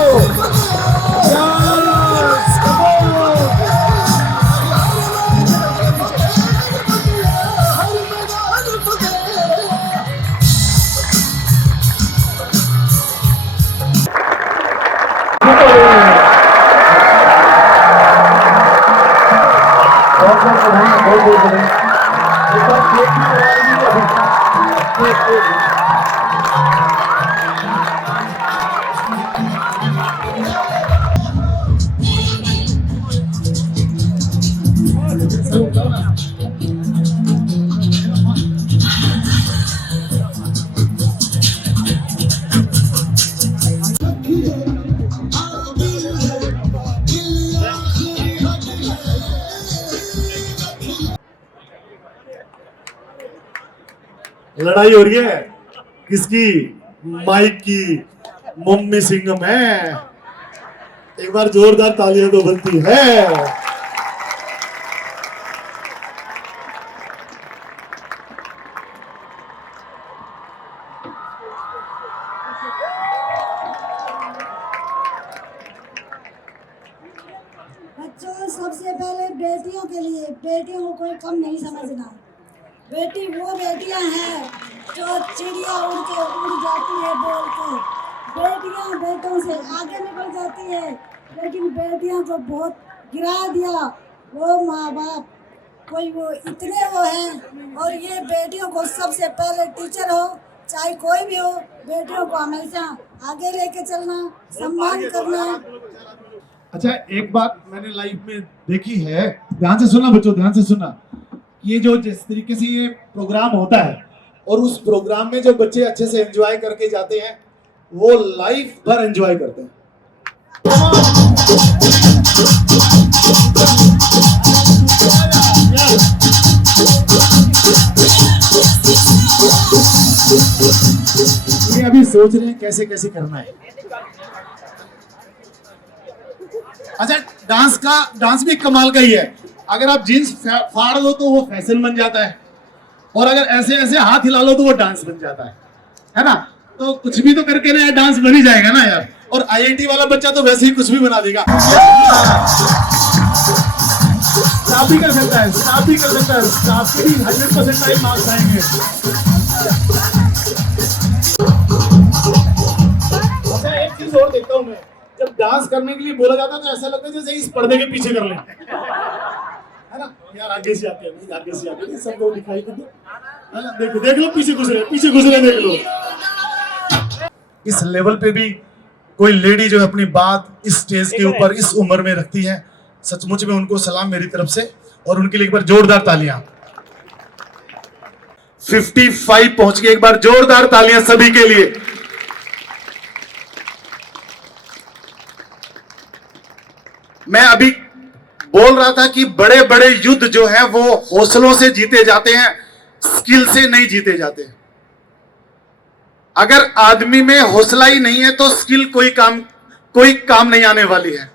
लड़ाई हो रही है किसकी? माइक की। मम्मी सिंह में एक बार जोरदार तालियां तो बनती है। बच्चों, सबसे पहले बेटियों के लिए, बेटियों को कोई कम नहीं समझना। बेटी वो बेटियां हैं जो चिड़िया उड़ जाती है बोल के, बेटियां बेटों से आगे निकल जाती है, लेकिन बेटियों को बहुत गिरा दिया वो माँ बाप। कोई वो इतने वो हैं, और ये बेटियों को सबसे पहले टीचर हो चाहे कोई भी हो, बेटियों को हमेशा आगे लेके चलना, सम्मान करना। अच्छा, एक बात मैंने लाइफ में देखी है, ध्यान से सुनना बच्चों, ध्यान से सुनना। ये जो जिस तरीके से ये प्रोग्राम होता है और उस प्रोग्राम में जो बच्चे अच्छे से एंजॉय करके जाते हैं वो लाइफ भर एंजॉय करते हैं। ये अभी सोच रहे हैं कैसे कैसे करना है। अच्छा, डांस भी कमाल का ही है। अगर आप जीन्स फाड़ लो तो वो फैशन बन जाता है, और अगर ऐसे ऐसे हाथ हिला लो तो वो डांस बन जाता है ना? तो कुछ भी तो करके ना डांस बन ही जाएगा ना यार। और आईआईटी वाला बच्चा तो वैसे ही कुछ भी बना देगा। स्टाफ भी कर सकता है, स्टाफ भी कर सकता है, स्टाफ के भी 100% टाइम मार्क्स आएंगे। अच्छा, एक चीज और देखता हूँ मैं, जब डांस करने के लिए बोला जाता है तो ऐसा लगता है जैसे इस पर्दे के पीछे कर लें, है ना यार? आगे से आते हैं, आगे से आते हैं, सब लोग दिखाई दे, है ना? देखो, देख लो, पीछे घुस रहे, देख लो। इस लेवल पे भी कोई लेडी जो अपनी बात इस स्टेज के ऊपर इस उम्र में रखती है, सचमुच में उनको सलाम मेरी तरफ से, और उनके लिए एक बार जोरदार तालियां। 55 पहुंच गए। एक बार जोरदार तालियां सभी के लिए। मैं अभी बोल रहा था कि बड़े बड़े युद्ध जो है वो हौसलों से जीते जाते हैं, स्किल से नहीं जीते जाते। अगर आदमी में हौसला ही नहीं है तो स्किल कोई काम नहीं आने वाली है।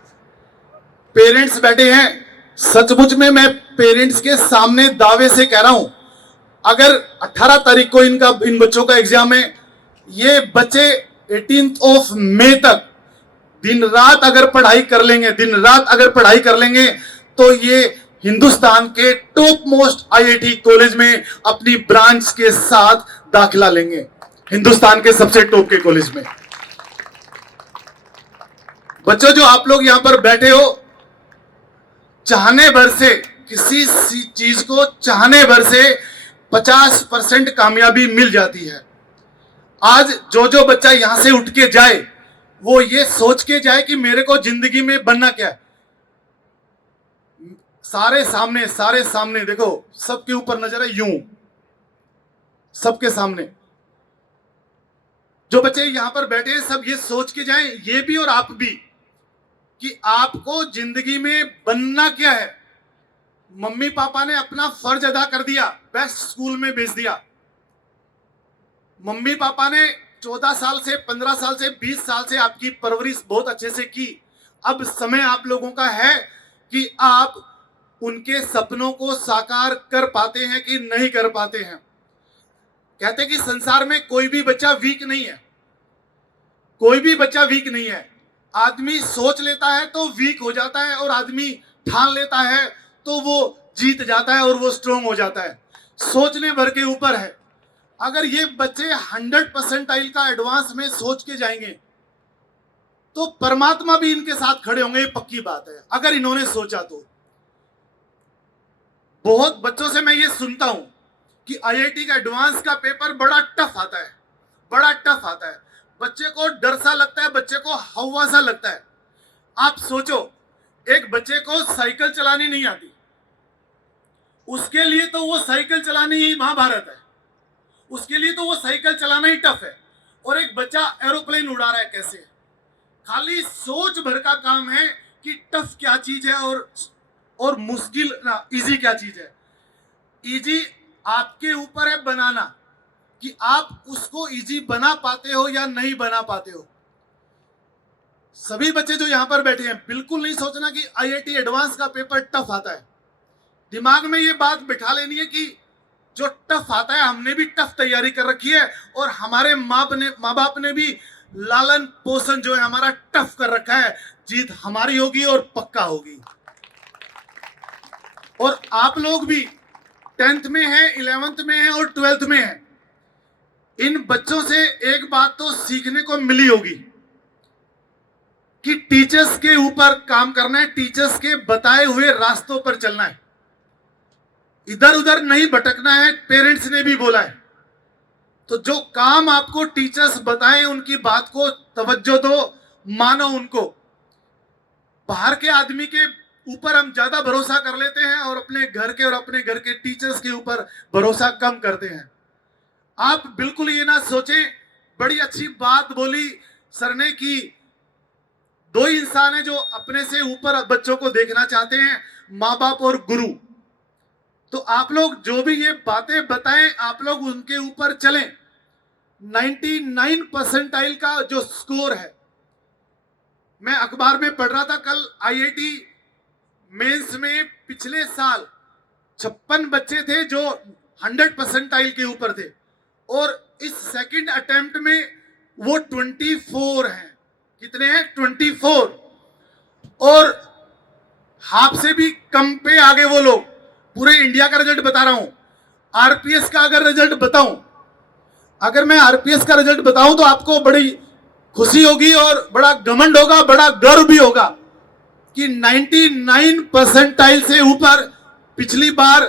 पेरेंट्स बैठे हैं, सचमुच में मैं पेरेंट्स के सामने दावे से कह रहा हूं, अगर 18 तारीख को इन बच्चों का एग्जाम है, ये बच्चे 18 मई तक दिन रात अगर पढ़ाई कर लेंगे तो ये हिंदुस्तान के टॉप मोस्ट IIT कॉलेज में अपनी ब्रांच के साथ दाखिला लेंगे, हिंदुस्तान के सबसे टॉप के कॉलेज में। बच्चों, जो आप लोग यहां पर बैठे हो, चाहने भर से, किसी चीज को चाहने भर से 50% कामयाबी मिल जाती है। आज जो बच्चा यहां से उठ के जाए, वो ये सोच के जाए कि मेरे को जिंदगी में बनना क्या है। सारे सामने देखो, सबके ऊपर नजर है, यूं सबके सामने जो बच्चे यहां पर बैठे हैं, सब ये सोच के जाएं, ये भी और आप भी, कि आपको जिंदगी में बनना क्या है। मम्मी पापा ने अपना फर्ज अदा कर दिया, बेस्ट स्कूल में भेज दिया। मम्मी पापा ने 14 साल से, 15 साल से, 20 साल से आपकी परवरिश बहुत अच्छे से की। अब समय आप लोगों का है कि आप उनके सपनों को साकार कर पाते हैं कि नहीं कर पाते हैं। कहते हैं कि संसार में कोई भी बच्चा वीक नहीं है, कोई भी बच्चा वीक नहीं है। आदमी सोच लेता है तो वीक हो जाता है, और आदमी ठान लेता है तो वो जीत जाता है और वो स्ट्रांग हो जाता है। सोचने भर के ऊपर है। अगर ये बच्चे 100% का एडवांस में सोच के जाएंगे तो परमात्मा भी इनके साथ खड़े होंगे, ये पक्की बात है, अगर इन्होंने सोचा तो। बहुत बच्चों से मैं ये सुनता हूं कि IIT का एडवांस का पेपर बड़ा टफ आता है, बड़ा टफ आता है। बच्चे को डर सा लगता है, बच्चे को हवा सा लगता है। आप सोचो, एक बच्चे को साइकिल चलानी नहीं आती, उसके लिए तो वो साइकिल चलानी ही महाभारत है, उसके लिए तो वो साइकिल चलाना ही टफ है। और एक बच्चा एरोप्लेन उड़ा रहा है, कैसे? खाली सोच भर का काम है कि टफ क्या चीज है और मुश्किल इजी क्या चीज है। इजी आपके ऊपर है बनाना, कि आप उसको इजी बना पाते हो या नहीं बना पाते हो। सभी बच्चे जो यहां पर बैठे हैं, बिल्कुल नहीं सोचना कि IIT एडवांस का पेपर टफ आता है। दिमाग में ये बात बिठा लेनी है कि जो टफ आता है, हमने भी टफ तैयारी कर रखी है, और हमारे माँ बाप ने भी लालन पोषण जो है हमारा टफ कर रखा है। जीत हमारी होगी और पक्का होगी। और आप लोग भी 10th में हैं, 11th में हैं और 12th में हैं। इन बच्चों से एक बात तो सीखने को मिली होगी कि टीचर्स के ऊपर काम करना है, टीचर्स के बताए हुए रास्तों पर चलना है, इधर उधर नहीं भटकना है। पेरेंट्स ने भी बोला है। तो जो काम आपको टीचर्स बताएं, उनकी बात को तवज्जो दो, मानो उनको। बाहर के आदमी के ऊपर हम ज्यादा भरोसा कर लेते हैं और अपने घर के टीचर्स के ऊपर भरोसा कम करते हैं। आप बिल्कुल ये ना सोचें, बड़ी अच्छी बात बोली सर ने कि दो इंसान हैं जो अपने से ऊपर बच्चों को देखना चाहते हैं, माँ बाप और गुरु। तो आप लोग जो भी ये बातें बताएं, आप लोग उनके ऊपर चलें। 99 परसेंटाइल का जो स्कोर है, मैं अखबार में पढ़ रहा था कल, IIT मेंस में पिछले साल 56 बच्चे थे जो 100 परसेंटाइल के ऊपर थे, और इस सेकंड अटेम्प्ट में वो 24 हैं। कितने हैं? 24। और हाफ से भी कम पे आगे वो लोग। पूरे इंडिया का रिजल्ट बता रहा हूं। RPS का अगर रिजल्ट बताऊं, अगर मैं RPS का रिजल्ट बताऊं तो आपको बड़ी खुशी होगी और बड़ा घमंड होगा, बड़ा गर्व भी होगा कि 99 परसेंटाइल से ऊपर पिछली बार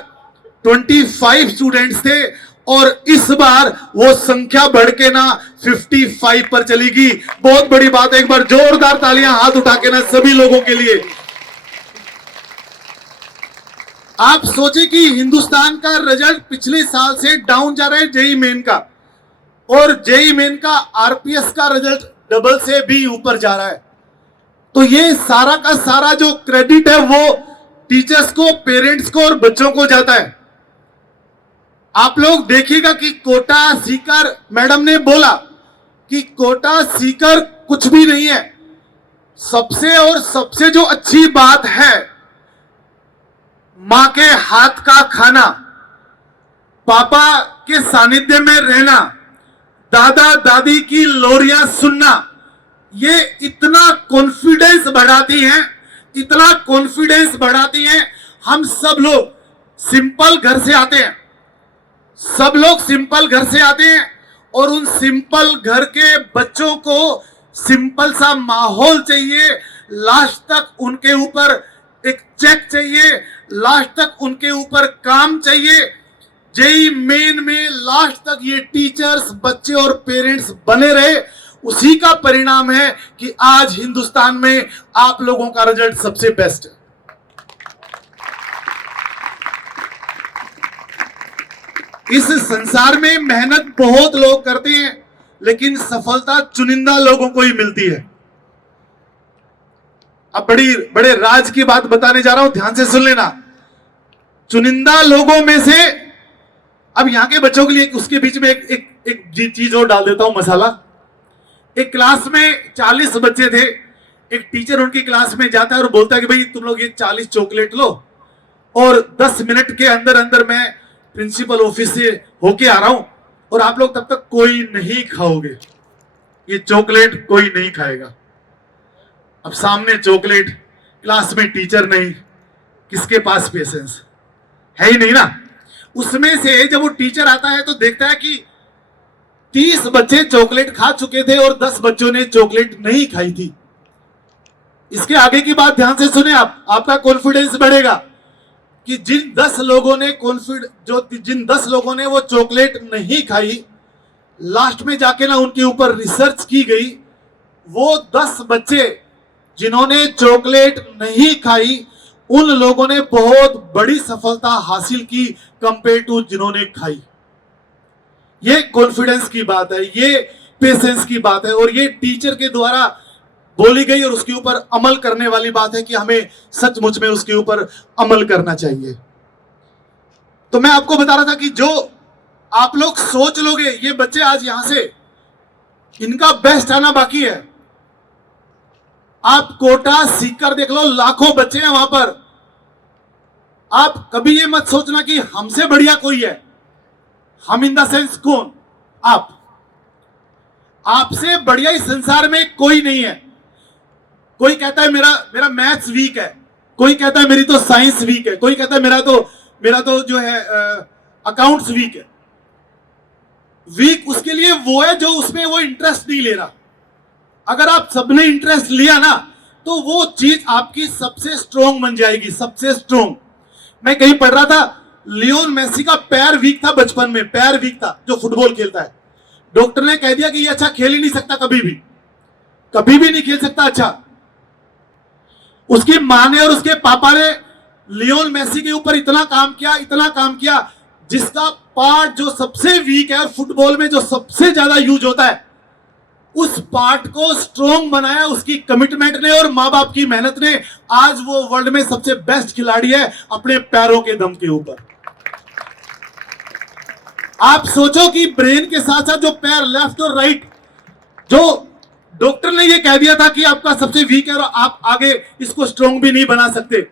25 स्टूडेंट्स थे, और इस बार वो संख्या बढ़ के ना 55 पर चलेगी। बहुत बड़ी बात है। एक बार जोरदार तालियां हाथ उठा के ना सभी लोगों के लिए। आप सोचे कि हिंदुस्तान का रिजल्ट पिछले साल से डाउन जा रहा है जेई मेन का, और जेई मेन का आरपीएस का रिजल्ट डबल से भी ऊपर जा रहा है। तो ये सारा का सारा जो क्रेडिट है वो टीचर्स को, पेरेंट्स को और बच्चों को जाता है। आप लोग देखिएगा कि कोटा सीकर, मैडम ने बोला कि कोटा सीकर कुछ भी नहीं है। सबसे जो अच्छी बात है, मां के हाथ का खाना, पापा के सानिध्य में रहना, दादा दादी की लोरियां सुनना, ये इतना कॉन्फिडेंस बढ़ाती हैं, इतना कॉन्फिडेंस बढ़ाती हैं। हम सब लोग सिंपल घर से आते हैं, सब लोग सिंपल घर से आते हैं, और उन सिंपल घर के बच्चों को सिंपल सा माहौल चाहिए, लास्ट तक उनके ऊपर एक चेक चाहिए, लास्ट तक उनके ऊपर काम चाहिए। जेई मेन में लास्ट तक ये टीचर्स, बच्चे और पेरेंट्स बने रहे, उसी का परिणाम है कि आज हिंदुस्तान में आप लोगों का रिजल्ट सबसे बेस्ट है। इस संसार में मेहनत बहुत लोग करते हैं, लेकिन सफलता चुनिंदा लोगों को ही मिलती है। अब बड़े राज की बात बताने जा रहा हूं, ध्यान से सुन लेना। चुनिंदा लोगों में से, अब यहां के बच्चों के लिए उसके बीच में एक चीज और डाल देता हूं, मसाला। एक क्लास में 40 बच्चे थे, एक टीचर उनकी क्लास में जाता है और बोलता है कि भाई तुम लोग ये 40 चॉकलेट लो, और 10 मिनट के अंदर अंदर मैं प्रिंसिपल ऑफिस से होके आ रहा हूं, और आप लोग तब तक कोई नहीं खाओगे, ये चॉकलेट कोई नहीं खाएगा। अब सामने चॉकलेट, क्लास में टीचर नहीं, किसके पास पेशेंस है ही नहीं ना। उसमें से जब वो टीचर आता है तो देखता है कि 30 बच्चे चॉकलेट खा चुके थे और 10 बच्चों ने चॉकलेट नहीं खाई थी। इसके आगे की बात ध्यान से सुने आप, आपका कॉन्फिडेंस बढ़ेगा कि जिन 10 लोगों ने वो चॉकलेट नहीं खाई, लास्ट में जाके ना उनके ऊपर रिसर्च की गई, वो 10 बच्चे जिन्होंने चॉकलेट नहीं खाई, उन लोगों ने बहुत बड़ी सफलता हासिल की कंपेयर टू जिन्होंने खाई। ये कॉन्फिडेंस की बात है, ये पेशेंस की बात है, और ये टीचर के द्वारा बोली गई और उसके ऊपर अमल करने वाली बात है कि हमें सचमुच में उसके ऊपर अमल करना चाहिए। तो मैं आपको बता रहा था कि जो आप लोग सोच लोगे, ये बच्चे आज यहां से, इनका बेस्ट आना बाकी है। आप कोटा सीकर देख लो, लाखों बच्चे हैं वहां पर। आप कभी ये मत सोचना कि हमसे बढ़िया कोई है। हम इन द सेंस कौन? आप। आपसे बढ़िया इस संसार में कोई नहीं है। कोई कहता है मेरा मैथ्स वीक है, कोई कहता है मेरी तो साइंस वीक है, कोई कहता है मेरा तो जो है अकाउंट्स वीक है। वीक उसके लिए वो है जो उसमें वो इंटरेस्ट नहीं ले रहा। अगर आप सबने इंटरेस्ट लिया ना, तो वो चीज आपकी सबसे स्ट्रॉन्ग बन जाएगी, सबसे स्ट्रॉन्ग। मैं कहीं पढ़ रहा था, लियोन मेसी का पैर वीक था, बचपन में पैर वीक था, जो फुटबॉल खेलता है। डॉक्टर ने कह दिया कि ये अच्छा खेल ही नहीं सकता, कभी भी नहीं खेल सकता अच्छा। उसकी मां ने और उसके पापा ने लियोन मेसी के ऊपर इतना काम किया, जिसका पार्ट जो सबसे वीक है और फुटबॉल में जो सबसे ज्यादा यूज होता है, उस पार्ट को स्ट्रॉन्ग बनाया उसकी कमिटमेंट ने और मां बाप की मेहनत ने। आज वो वर्ल्ड में सबसे बेस्ट खिलाड़ी है अपने पैरों के दम के ऊपर। आप सोचो कि ब्रेन के साथ साथ जो पैर, लेफ्ट और राइट, जो डॉक्टर ने ये कह दिया था कि आपका सबसे वीक है और आप आगे इसको स्ट्रॉन्ग भी नहीं बना सकते,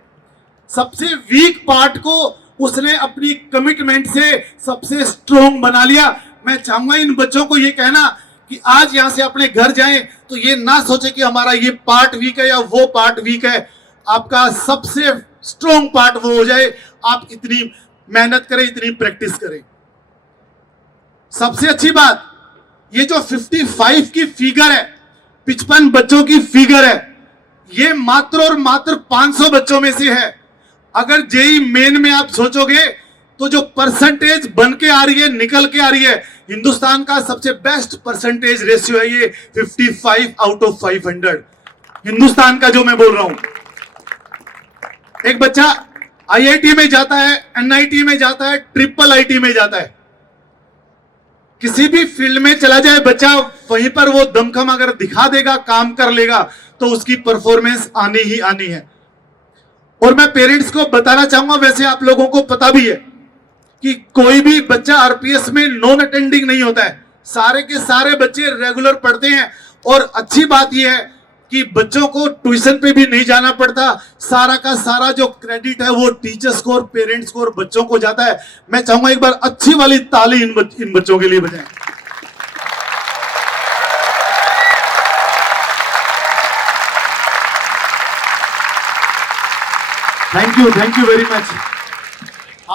सबसे वीक पार्ट को उसने अपनी कमिटमेंट से सबसे स्ट्रॉन्ग बना लिया। मैं चाहूंगा इन बच्चों को ये कहना कि आज यहां से अपने घर जाएं तो ये ना सोचे कि हमारा ये पार्ट वीक है या वो पार्ट वीक है। आपका सबसे स्ट्रॉन्ग पार्ट वो हो जाए, आप इतनी मेहनत करें, इतनी प्रैक्टिस करें। सबसे अच्छी बात, ये जो 55 की फिगर है, 55 बच्चों की फिगर है, ये मात्र और मात्र 500 बच्चों में से है। अगर जेई मेन में आप सोचोगे तो जो परसेंटेज बन के आ रही है, निकल के आ रही है, हिंदुस्तान का सबसे बेस्ट परसेंटेज रेशियो है ये 55 आउट ऑफ 500। हिंदुस्तान का जो मैं बोल रहा हूं। एक बच्चा IIT में जाता है, NIT में जाता है, IIIT में जाता है, किसी भी फील्ड में चला जाए बच्चा, वहीं पर वो दमखम अगर दिखा देगा, काम कर लेगा, तो उसकी परफॉर्मेंस आनी ही आनी है। और मैं पेरेंट्स को बताना चाहूंगा, वैसे आप लोगों को पता भी है कि कोई भी बच्चा RPS में नॉन अटेंडिंग नहीं होता है, सारे के सारे बच्चे रेगुलर पढ़ते हैं। और अच्छी बात यह है कि बच्चों को ट्यूशन पे भी नहीं जाना पड़ता, सारा का सारा जो क्रेडिट है वो टीचर्स को और पेरेंट्स को और बच्चों को जाता है। मैं चाहूंगा एक बार अच्छी वाली ताली इन बच्चों के लिए बजाएं। Thank you very much.